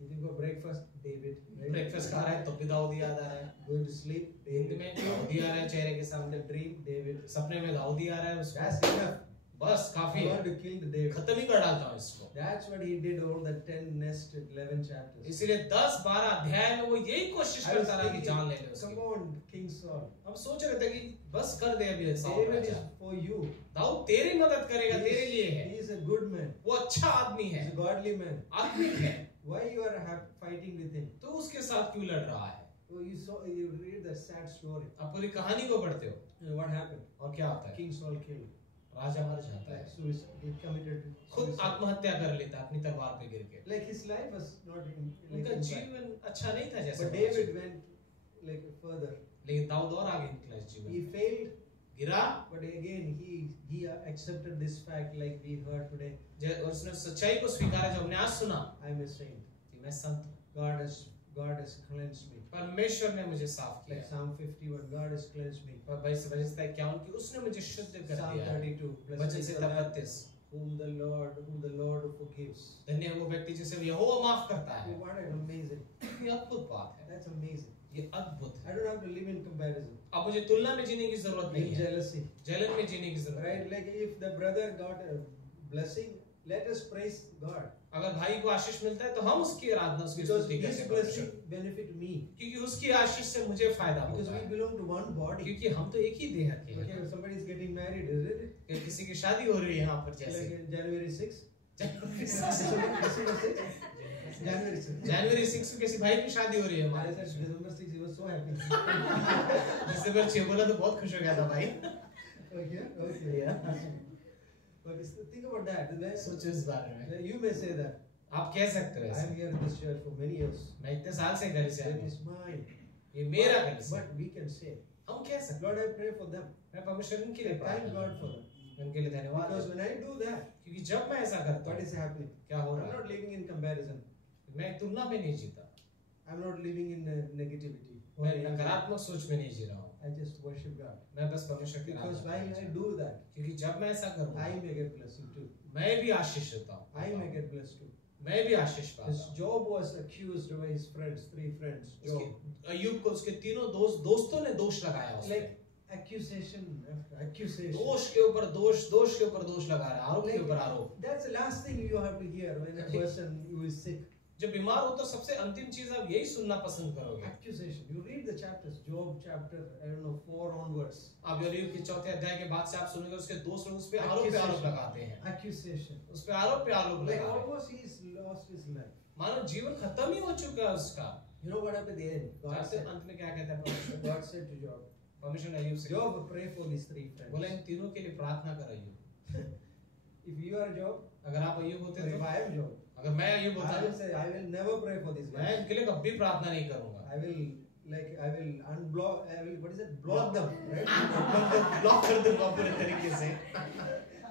Eating for breakfast, David. Right? Breakfast खा रहा है तो भी दाऊदी याद आ रहा है। Going to sleep, नींद David. में दाऊदी आ रहा है चेहरे के सामने, The dream, David. सपने में दाऊदी आ रहा है उसको। That's enough. बस काफी I है, want to kill the David. खत्म ही कर डालता हूँ इसको। That's what he did all the 10 next 11 chapters. इसीलिए 10-12 अध्याय में वो यही कोशिश I was करता रहा कि जान ले ले thinking, उसकी। come on, King Saul. हम सोच रहे थे कि बस कर दे अभी साउल David is राजा। for you. दाऊद तेरी मदद करेगा, तेरे लिए है। He is a good man. वो अच्छा आदमी He है, is a godly man. आत्मिक है। Why you are fighting with him? तो उसके साथ क्यों लड़ रहा है? Oh, you read the sad story. आप पूरी कहानी को पढ़ते हो And what happened? और क्या होता है? King Saul killed. राजा मर जाता है, Suicide. He committed खुद suicide. आत्महत्या कर लेता है अपनी तलवार पे गिर के। Like his life was not उनका in जीवन अच्छा नहीं था जैसे But David went like further. लेकिन दाऊद और आगे निकला इस जीवन He में। failed, गिरा but again he accepted this fact like we heard today. और उसने सच्चाई को स्वीकारा जो हमने आज सुना I am a saint. कि मैं संत हूँ, God has cleansed me. परमेश्वर ने मुझे साफ Like किया। Psalm 51, God has cleansed me. पर भाई समझता है क्या कि उसने मुझे शुद्ध कर Psalm दिया है। 32, वचन blessed is से the man 32 whom the Lord forgives. धन्य है वो व्यक्ति जिसे यहोवा माफ करता है। What an amazing. ये अद्भुत बात है, That's amazing. ये अद्भुत I है। don't have to live in comparison. अब मुझे तुलना में जीने की जरूरत नहीं In है, jealousy. जलन में जीने की जरूरत Right? है। Like if the brother got a blessing, let us praise God. अगर भाई को आशीष मिलता है तो हम उसकी आराधना, उसकी Because स्तुति his करते हैं, blessing benefit me. क्योंकि उसकी आशीष से मुझे फायदा Because होता we है। belong to one body. क्योंकि हम तो एक ही देह के Okay, हैं। if somebody is getting married, is it? कि किसी की शादी हो रही है यहाँ पर जैसे Like January 6th? जनवरी December 6th? January 6th. जनवरी 6 को किसी भाई की शादी हो रही है I हमारे। said December 6th, he was so happy. दिसंबर 6 बोला तो बहुत खुश हो गया था भाई। Okay. Okay. think about that. सोचो इस बारे में। You may say that. आप कह सकते हो I ऐसे। am here in this church for many years. मैं इतने साल से घर से आया It हूँ। is mine. ये मेरा घर से। But we can say, हम कह सकते Lord, I pray for them. हैं। मैं परमेश्वर उनके लिए Thank प्रार्थना God करता for हूँ। them. मैं उनके लिए धन्यवाद Because देता when I do that, हूँ। क्योंकि जब मैं ऐसा करता what हूँ, is happening? क्या हो I'm रहा है? not living in comparison. मैं एक तुलना में नहीं जीता। I'm not living in negativity. मैं नकारात्मक सोच में नहीं जी रहा हूँ। I just worship God. मैं बस परमेश्वर के नाम Because पर while करना I चाहता हूँ। do that, क्योंकि जब मैं ऐसा करूँगा, I may get blessing too. मैं भी आशीष होता हूँ। I may get blessed too. मैं भी आशीष पाता Because हूँ। Job was accused by his friends, 3 friends. Job. अय्यूब को उसके तीनों दोस्तों ने दोष लगाया उस पे। Like accusation after accusation. दोष के ऊपर दोष, दोष के ऊपर दोष लगा रहा है, आरोप के ऊपर आरोप। That's the last thing you have to hear when a person who is sick. जब बीमार हो तो सबसे अंतिम चीज आप यही सुनना पसंद करोगे। Accusation. You read the chapters, Job chapter, I don't know, 4 onwards. आप अय्यूब के 4थे अध्याय के बाद से आप सुनोगे उसके दोस्त लोग उस पे आरोप पे आरोप लगाते हैं। Accusation. उस पे आरोप पे आरोप Like लगा रहे हैं। almost he's lost his life. मानो जीवन खत्म ही हो चुका है उसका। You know what happened at the end? God जानते said, हो अंत में क्या कहता है परमेश्वर? God said to Job, परमेश्वर ने अय्यूब से Job, pray for these 3 friends. बोला इन तीनों के लिए प्रार्थना कर अय्यूब। If you are Job, अगर आप अय्यूब होते or if तो, I am Job, अगर मैं अय्यूब I होता will say, I will never pray for these मैं guys. इनके लिए कभी प्रार्थना नहीं करूंगा। I will unblock, what is it? Block them, right? Block कर दूंगा पूरे तरीके से।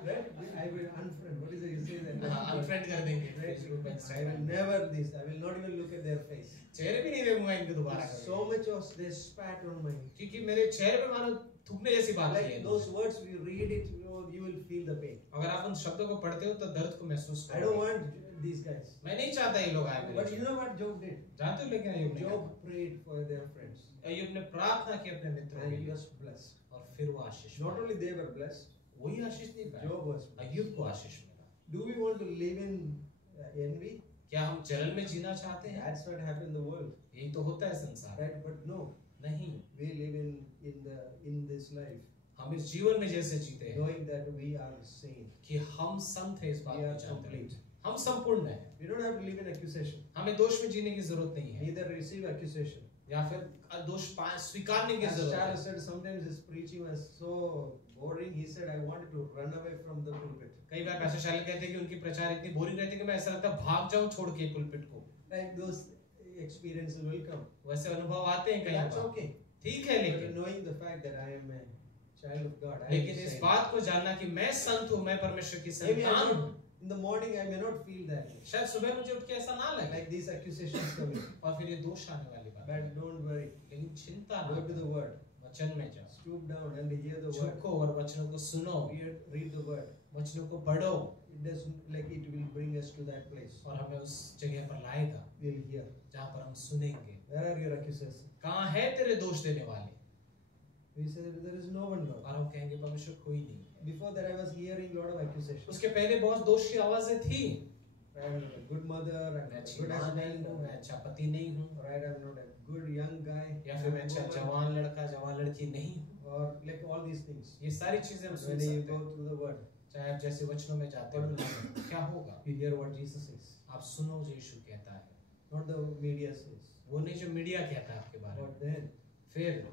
Right? I will unfriend. What is it? You say that. Unfriend कर देंगे Right? फेसबुक पे, I will इंस्टाग्राम पे। never this. I will not even look at their face. चेहरे भी नहीं देखूंगा इनके दोबारा कभी। So much of they spat on my. क्योंकि मेरे चेहरे पे मानो थूकने जैसी बात की है Like those words, we read it, you will feel the pain. अगर आप उन शब्दों को पढ़ते हो तो दर्द को महसूस I don't करोगे। want these guys. मैं नहीं चाहता ये लोग आए मेरे But you जीवन know what Job did? में। जानते हो लेकिन अय्यूब ने Job prayed for their friends, क्या? अय्यूब ने प्रार्थना की अपने मित्रों and के he लिए was blessed. और फिर वो आशीष Not पाया। only they were blessed, वही आशीष नहीं पाया, Job was blessed. अय्यूब को आशीष मिला। Do we want to live in envy? क्या हम जलन में जीना चाहते हैं? That's what happened in the world, यही तो होता है संसार में। right? But no, नहीं, we live in this life, हम इस जीवन में जैसे जीते हैं knowing that we are sane, कि हम संत हैं, इस बात we को are जानते complete. हैं। हम संपूर्ण हैं। We don't have to live in accusation. हमें दोष में जीने की जरूरत नहीं है, Neither receive accusation. या फिर दोष स्वीकारने की As जरूरत Charles है। said, sometimes his preaching was so boring. He said, I wanted to run away from the pulpit. कई बार पैसे शाले कहते हैं कि उनकी प्रचार इतनी बोरिंग रहती है कि मैं ऐसा लगता है भाग जाऊं छोड़ के पुलपिट को। Like those experiences will come. वैसे अनुभव आते हैं कई That's बार। okay. ठीक है, But लेकिन knowing the fact that I am a child of God, I am लेकिन इस sane. बात को जानना कि मैं संत हूँ, मैं परमेश्वर की Maybe I संतान हूँ। don't- in the morning I may not feel that, शायद सुबह मुझे उठ के ऐसा ना लगे like these accusations coming. और फिर ये दोष आने वाली बात है। But don't worry. लेकिन चिंता Go ना to the करो, Word. वचन में जाओ, Stoop down and hear the Word. झुको और वचनों को सुनो, Read the Word. वचनों को पढ़ो It doesn't like it will bring us to that place. और हमें उस जगह पर लाएगा We'll hear. जहाँ पर हम सुनेंगे। Where are your accusers? कहाँ है तेरे दोष देने वाले? We say that there is no one, Lord. और हम कहेंगे परमेश्वर कोई नहीं है। Before that, I was hearing a lot of accusations. उसके पहले बहुत दोष की आवाजें थी। I'm not a good mother. I'm मैं not a अच्छी good माँ नहीं husband. हूँ, मैं अच्छा पति नहीं हूँ, Right? I'm not a good young guy. या फिर मैं अच्छा जवान लड़का जवान लड़की नहीं हूँ। Or like all these things. ये सारी चीजें हम सुन When you सकते go हैं। through the Word, चाहे आप जैसे वचनों में जाते What हो, will happen? क्या होगा? you hear what Jesus says, आप सुनो जो यीशु कहता है, not the media says. वो नहीं जो मीडिया कहता है आपके बारे में। But then फिर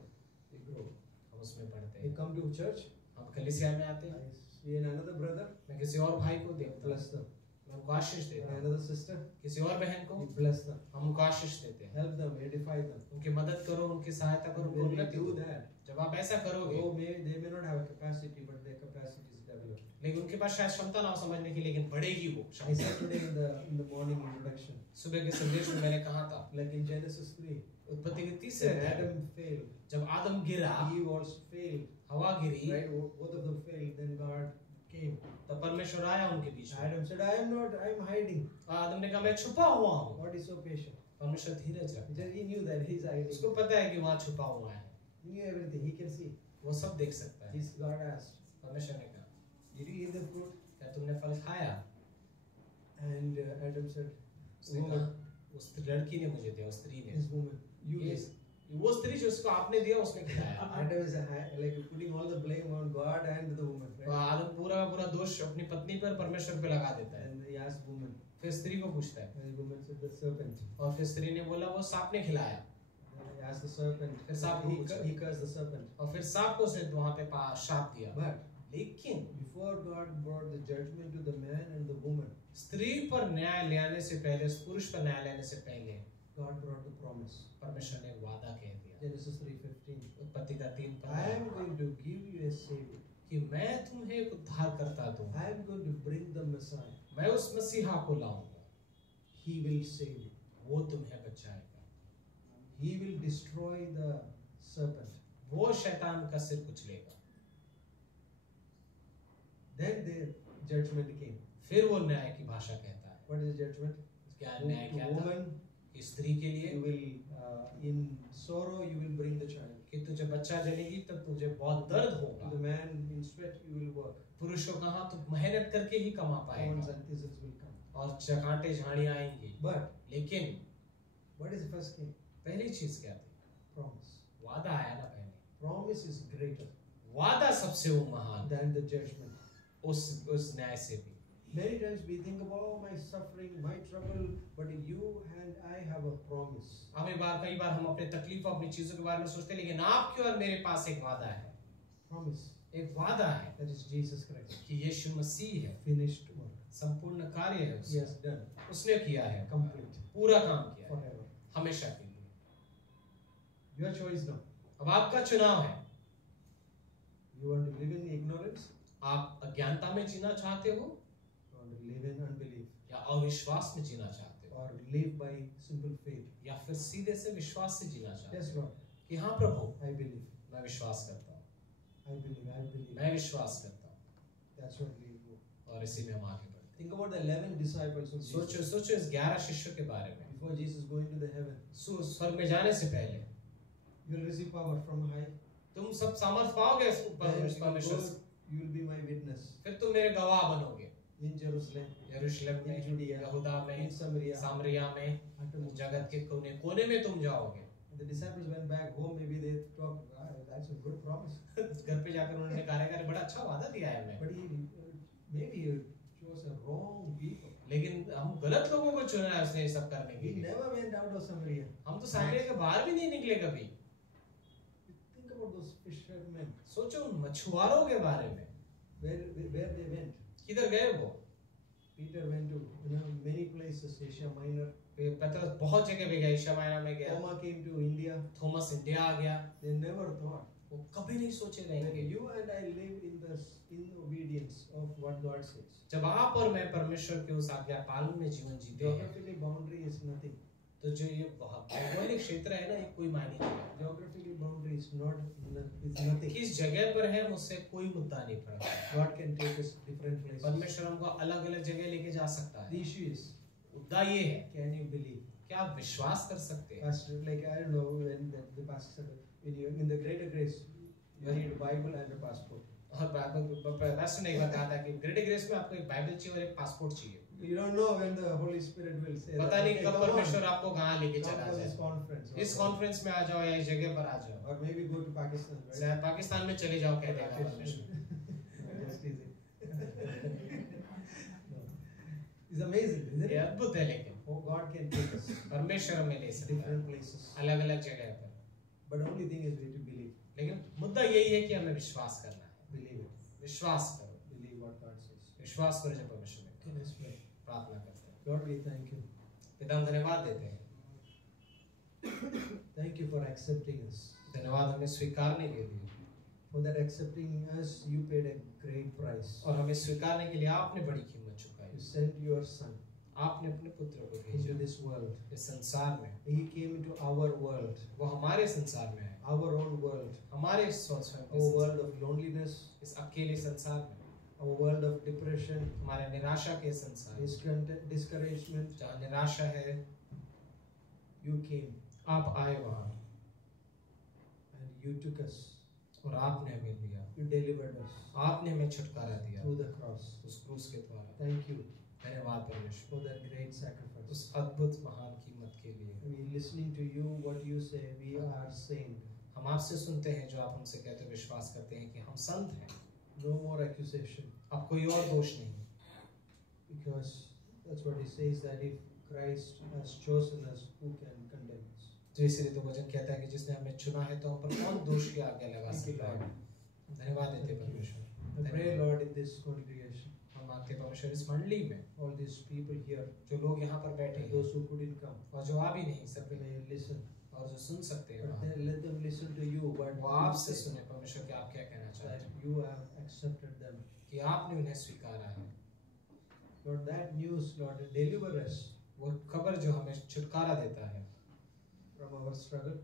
you grow. हम उसमें पढ़ते You हैं, come to church. हम कलीसिया में आते हैं, I see another brother. मैं किसी और भाई को देखता हूँ, Bless them. मैं उनको आशीष Or देता हूँ, another sister. किसी और बहन को You bless them. हम उनको आशीष देते हैं, Help them. Edify them. उनकी मदद करो, उनकी सहायता करो, उनको When you उन्नति do दो। that, जब आप ऐसा करोगे, they may not have a capacity, but their capacity is developed. लेकिन उनके पास शायद क्षमता ना हो समझने की, लेकिन बढ़ेगी वो I क्षमता। said today in the morning introduction, सुबह के संदेश में मैंने कहा था, like in Genesis 3, उत्पत्ति के 30 when अध्याय में, Adam failed, जब आदम गिरा, Eve also failed, हवा गिरी, right? Both of them failed. Then God came. तब परमेश्वर आया उनके बीच में। Adam said, I am hiding. आदम ने कहा मैं छुपा हुआ हूँ। God is so patient. परमेश्वर धीरज रखता है, He knew that he's hiding. उसको पता है कि वहाँ छुपा हुआ है, He knew everything. He can see. वो सब देख सकता है। God asked, परमेश्वर ने कहा, did you eat the fruit? क्या तुमने फल खाया? And Adam said, उसने कहा, उस लड़की ने मुझे दिया, उस स्त्री ने। this woman, you ये ate. वो स्त्री जो उसको आपने दिया उसने खिलाया। Adam is like putting all the blame on God and the woman, तो right? आदम पूरा का पूरा दोष अपनी पत्नी पर परमेश्वर पे लगा देता है। And he asked woman, फिर स्त्री को पूछता है, and the woman said, the serpent. और फिर स्त्री ने बोला वो सांप ने खिलाया, And he asked the serpent. फिर सांप को पूछा। He cursed the serpent. और फिर सांप को उसने वहाँ पे श्राप दिया। But लेकिन before God brought the judgment to the man and the woman, स्त्री पर न्याय लाने से पहले, उस पुरुष पर न्याय लाने से पहले God brought the promise. परमेश्वर ने एक वादा कह दिया। Genesis 3:15. उत्पत्ति का 3 I am going to give you a savior. कि मैं तुम्हें एक उद्धार करता दूं, I am going to bring the Messiah. मैं उस मसीहा को लाऊंगा, He will save you. वो तुम्हें बचाएगा, He will destroy the serpent. वो शैतान का सिर कुचलेगा। Then the judgment came. फिर वो न्याय की भाषा कहता है। What is judgment? क्या न्याय To क्या था? woman, कि स्त्री के लिए you will in sorrow you will bring the child. कि तुझे बच्चा जनेगी तब तुझे बहुत दर्द To the होगा। man in sweat you will work. पुरुष को कहा तू मेहनत करके ही कमा Thorns पाएगा and thistles will come. और चकाटे झाड़ियां आएंगी। But लेकिन what is the first thing? पहली चीज क्या थी? Promise. वादा आया ना पहले। Promise is greater वादा सबसे वो महान than the judgment. उस न्याय से भी। Many times we think about oh, my suffering, my trouble, but you and I have a promise. कई बार हम अपने तकलीफ अपनी चीजों के बारे में सोचते हैं, लेकिन आपके और मेरे पास एक वादा है। Promise. एक वादा है That is Jesus Christ. कि यीशु मसीह है, Finished work. संपूर्ण कार्य है He has done. उसने किया है, Complete. पूरा काम किया है, Forever. हमेशा के लिए। Your choice now. अब आपका चुनाव है। You want to live in ignorance आप अज्ञानता में जीना चाहते हो or live in unbelief या अविश्वास में जीना चाहते हो, or live by simple faith. या फिर सीधे से विश्वास से जीना चाहते Yes, हो Lord. कि हाँ प्रभु I believe. मैं विश्वास करता हूँ, I believe. मैं विश्वास करता हूँ, That's what we go. और इसी में हम आगे बढ़ते Think about the 11 disciples of हैं। Jesus. सोचो इस 11 शिष्यों के बारे में। Before Jesus going to the heaven, स्वर्ग में जाने से पहले you will receive power from high. तुम सब सामर्थ पाओगे परमेश्वर से, You will be my witness फिर तुम मेरे गवाह बनोगे in Jerusalem, यरूशलेम in में, Judea, यहूदा में, in Samaria, सामरिया में, uttermost. जगत के कोने कोने में तुम जाओगे। The disciples went back home. Maybe they thought, "Ah, that's a good promise." घर पे जाकर उन्होंने कहा बड़ा अच्छा वादा दिया है हमें, But maybe he chose a wrong people. लेकिन हम गलत लोगों को चुना है उसने ये सब करने के He लिए। never went out of Samaria. हम तो सामरिया के बाहर भी नहीं निकले कभी। Think about those fishermen. सोचो उन मछुआरों के बारे में, Where they went. किधर गए वो? Peter went to many places, Asia Minor. पतरस बहुत जगह पे गया, एशिया माइनर में गया, Thomas came to India. Thomas India आ गया। They never thought वो कभी नहीं सोचे that रहेंगे you and I live in obedience of what God says. जब आप और मैं परमेश्वर के उस आज्ञा पालन में जीवन जीते हैं, Geographically boundary is nothing. तो जो ये भौगोलिक क्षेत्र है ना, ये कोई मायने नहीं रखता। Geographically boundary is nothing. किस जगह पर है मुझसे कोई मुद्दा नहीं पड़ता। God can take us different places. परमेश्वर हमको अलग अलग जगह लेके जा सकता है। The issue is, मुद्दा ये है, can you believe? क्या आप विश्वास कर सकते हैं? Pastor, like I don't know when the pastor said, when you in the greater grace, you need a Bible and a passport. और पास्टर ने एक बार कहा था कि ग्रेट ग्रेस में आपको एक बाइबल चाहिए और एक पासपोर्ट चाहिए। You don't know when the Holy Spirit will say. पता that, नहीं "Okay, कब come on, परमेश्वर आपको कहाँ लेके come चला for this जाए। conference. इस कॉन्फ्रेंस में आ जाओ या इस जगह पर आ जाओ, Or maybe go to Pakistan, right? शायद पाकिस्तान में चले जाओ, कह देगा परमेश्वर। Just teasing. No. It's amazing, isn't ये it? अद्भुत है, लेकिन Oh, God can take us परमेश्वर हमें ले सकता है different places. अलग अलग जगह पर। But the only thing is we have to believe. लेकिन मुद्दा यही है कि हमें विश्वास करना है। Believe it. विश्वास करो, Believe what God says. विश्वास करो जब परमेश्वर ने Okay, let's pray. प्रार्थना करते हैं। Lord, we thank you. पिता हम धन्यवाद देते हैं, Thank you for accepting us. धन्यवाद हमें स्वीकारने के लिए, For that accepting us, you paid a great price. और हमें स्वीकारने के लिए आपने बड़ी कीमत चुकाई। You sent your son आपने अपने पुत्र को into भेजा this world. इस संसार में, He came into our world, वो हमारे संसार में है, our own world, हमारे स्वयं के our संसार, world of loneliness, इस अकेले संसार में, our world of depression, हमारे निराशा के संसार में, discouragement. जहाँ निराशा है, You came आप आए वहाँ and you took us. और आपने हमें लिया, You delivered us आपने हमें छुटकारा दिया through the cross. उस क्रूस के द्वारा। Thank you धन्यवाद परमेश्वर for that great sacrifice. उस अद्भुत महान कीमत के लिए। We listening to you, what you say, we are saved. हम आपसे सुनते हैं जो आप हमसे कहते हो, विश्वास करते हैं कि हम संत हैं, No more accusation. अब कोई और दोष नहीं। Because that's what he says, that if Christ has chosen us, who can condemn us? तो इसीलिए तो वचन कहता है कि जिसने हमें चुना है तो हम पर कौन दोष की आज्ञा लगा सकता है। धन्यवाद देते हैं परमेश्वर। I pray, Lord, in this congregation, हम मांगते हैं परमेश्वर इस मंडली में all these people here, जो लोग यहाँ पर बैठे and हैं those who couldn't come, और जो आ भी नहीं सकते may listen. और जो सुन सकते हैं But वहाँ, then let them listen to you, but वो आपसे सुने परमेश्वर कि आप क्या कहना चाहते that हैं, you have accepted them. कि आपने उन्हें स्वीकारा है। Lord, that news, Lord, deliver us वो खबर जो हमें छुटकारा देता है from our struggle,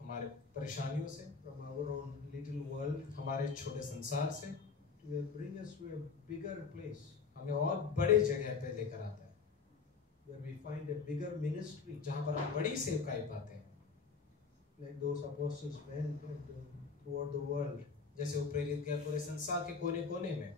हमारे परेशानियों से, from our own little world, हमारे छोटे संसार से, to bring us to a bigger place हमें और बड़े जगह पे लेकर आता है, where we find a bigger ministry, जहाँ पर हम बड़ी सेवकाई पाते हैं, like those apostles went throughout the world. जैसे वो प्रेरित गए पूरे संसार के कोने कोने में।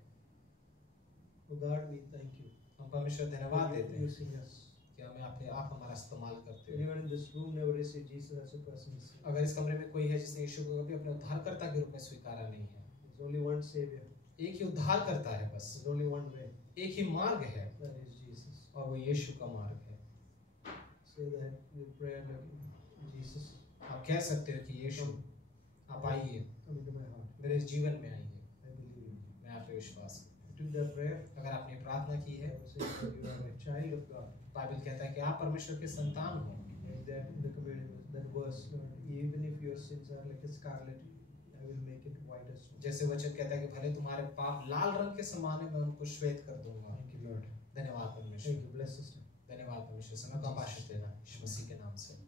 Oh God, we thank you. हम परमेश्वर धन्यवाद for देते हैं using us. कि हमें अपने आप हमारा इस्तेमाल करते हैं। Anyone in this room never received Jesus as a person. अगर इस कमरे में कोई है जिसने यीशु को कभी अपने उद्धारकर्ता के रूप में स्वीकारा नहीं है, There's only one Savior. एक ही उद्धार करता है बस, There's only one way. एक ही मार्ग है That is Jesus. और वो यीशु का मार्ग है। Say that with prayer, like Jesus, आप कह सकते हो कि यीशु आप आइए, come into my heart. मेरे जीवन में आइए, I believe in you. मैं आप पे विश्वास करता I took that prayer. हूं। अगर आपने प्रार्थना की है, I say that you are a child of God. Bible कहता है कि आप परमेश्वर के संतान हो। Like that in the community, that verse, Lord, even if your sins are like a scarlet, I will make it white as snow. जैसे वचन कहता है कि भले तुम्हारे पाप लाल रंग के समान है, मैं उनको श्वेत कर दूंगा। Thank you, Lord. धन्यवाद परमेश्वर, Thank you. Bless sister. धन्यवाद परमेश्वर। समय का आशीष देना यीशु मसीह के नाम से।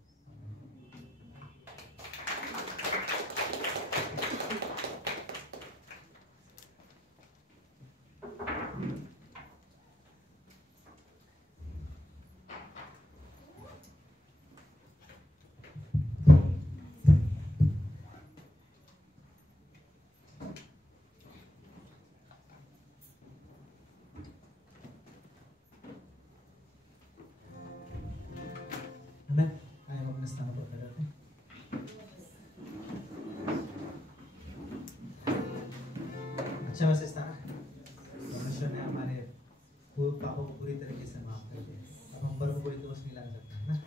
आमेन। आइए हम अपने स्थानों पर खड़े होते हैं। अच्छा वैसे स्थान परमेश्वर ने हमारे पापों को पूरी तरीके से माफ कर दिया। अब हम पर कोई दोष नहीं लगा सकता है ना।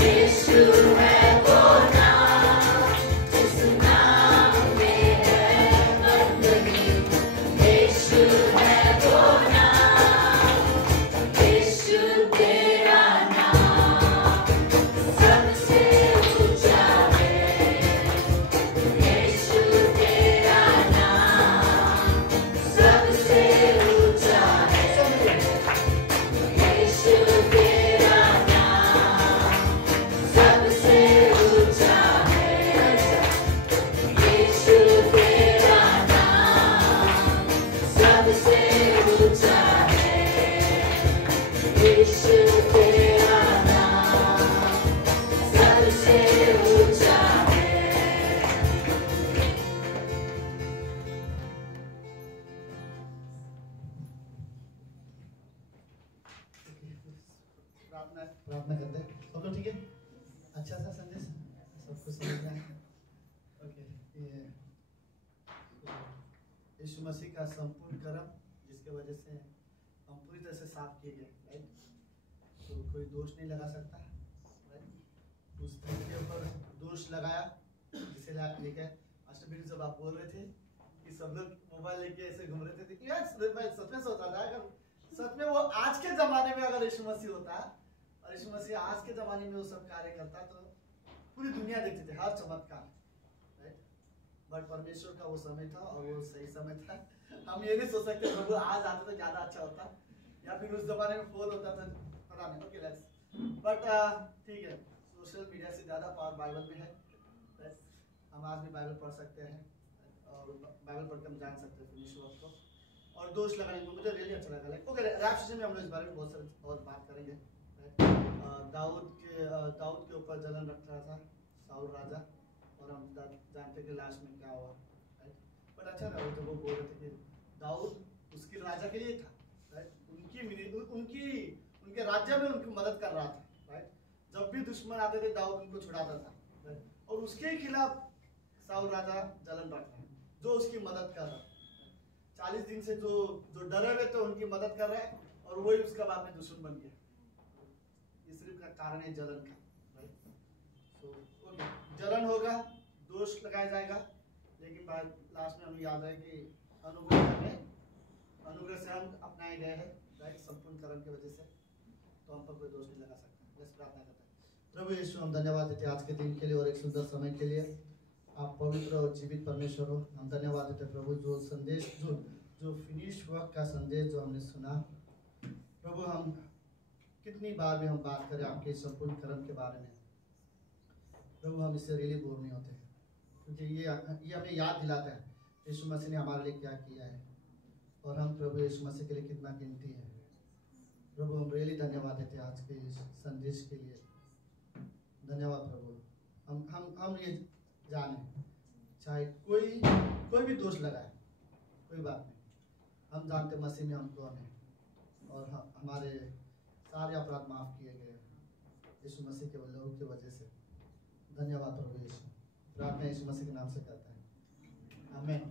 यीशु है वो नाम, जिस नाम में प्रार्थना करते हैं। सब लोग ठीक है? अच्छा सा संदेश सबको समझ में आया? ओके, ये यीशु मसीह का संपूर्ण कर्म जिसके वजह से हम पूरी तरह से साफ किए गए, राइट? तो कोई दोष नहीं लगा सकता, राइट? उस चीज के ऊपर दोष लगाया जिसे लेके अष्टबीर जब आप बोल रहे थे कि सब लोग मोबाइल लेके ऐसे घूम रहे थे, यार सच में सोचा था अगर सच में वो आज के जमाने में अगर यीशु मसीह होता और यीशु मसीह आज के जमाने में वो सब कार्य करता तो पूरी दुनिया देखती थी हर चमत्कार, राइट? बट परमेश्वर का वो समय था और वो सही समय था। हम ये नहीं सोच सकते प्रभु आज आते तो ज्यादा अच्छा होता या फिर उस जमाने में फोन होता था, पता नहीं। ओके लेट्स बट ठीक है, सोशल मीडिया से ज्यादा पावर बाइबल में है। हम आज भी बाइबल पढ़ सकते हैं और बाइबल पढ़ के हम जान सकते हैं फिनिश को और दोष लगाने को मुझे रियली अच्छा लगा। लाइक ओके, रैप सेशन में हम लोग इस बारे में बहुत सारे और बात करेंगे। दाऊद के ऊपर जलन रख रहा था साउल राजा और हम जानते कि लास्ट में क्या हुआ, राइट? बट अच्छा रहा जब वो बोल रहे थे कि दाऊद उसके राजा के लिए था, राइट? उनके राज्य में उनकी मदद कर रहा था, राइट? जब भी दुश्मन आते थे दाऊद उनको छुड़ाता था, राइट? और उसके खिलाफ साउल राजा जलन रख रहा है जो उसकी मदद कर रहा है। 40 दिन से जो डरे हुए थे उनकी मदद कर रहा है और वही उसका बाद में दुश्मन बन गया। ये सिर्फ का कारण है जलन का, राइट? सो ओके, जलन होगा, दोष लगाया जाएगा, लेकिन लास्ट में हमें याद है कि अनुग्रह से हम अपनाए गए हैं, राइट? संपूर्ण कर्म की वजह से, तो हम पर कोई दोष नहीं लगा सकता। बस प्रार्थना करते हैं। प्रभु यीशु, हम धन्यवाद देते हैं आज के दिन के लिए और एक सुंदर समय के लिए। आप पवित्र और जीवित परमेश्वर हो। हम धन्यवाद देते हैं प्रभु जो संदेश जो फिनिश वर्क का संदेश जो हमने सुना, प्रभु हम कितनी बार भी हम बात करें आपके संपूर्ण कर्म के बारे में, प्रभु हम इससे रियली बोर नहीं होते क्योंकि ये हमें याद दिलाता है यीशु मसीह ने हमारे लिए क्या किया है और हम प्रभु यीशु मसीह के लिए कितना कीमती है। प्रभु हम रियली धन्यवाद देते हैं आज के इस संदेश के लिए। धन्यवाद प्रभु। हम ये जाने चाहे कोई भी दोष लगाए, कोई बात नहीं, हम जानते मसीह में हम कौन है और हमारे सारे अपराध माफ किए गए यीशु मसीह के लहू की वजह से। धन्यवाद प्रभु यीशु। प्रार्थना यीशु मसीह के नाम से करता है, आमीन।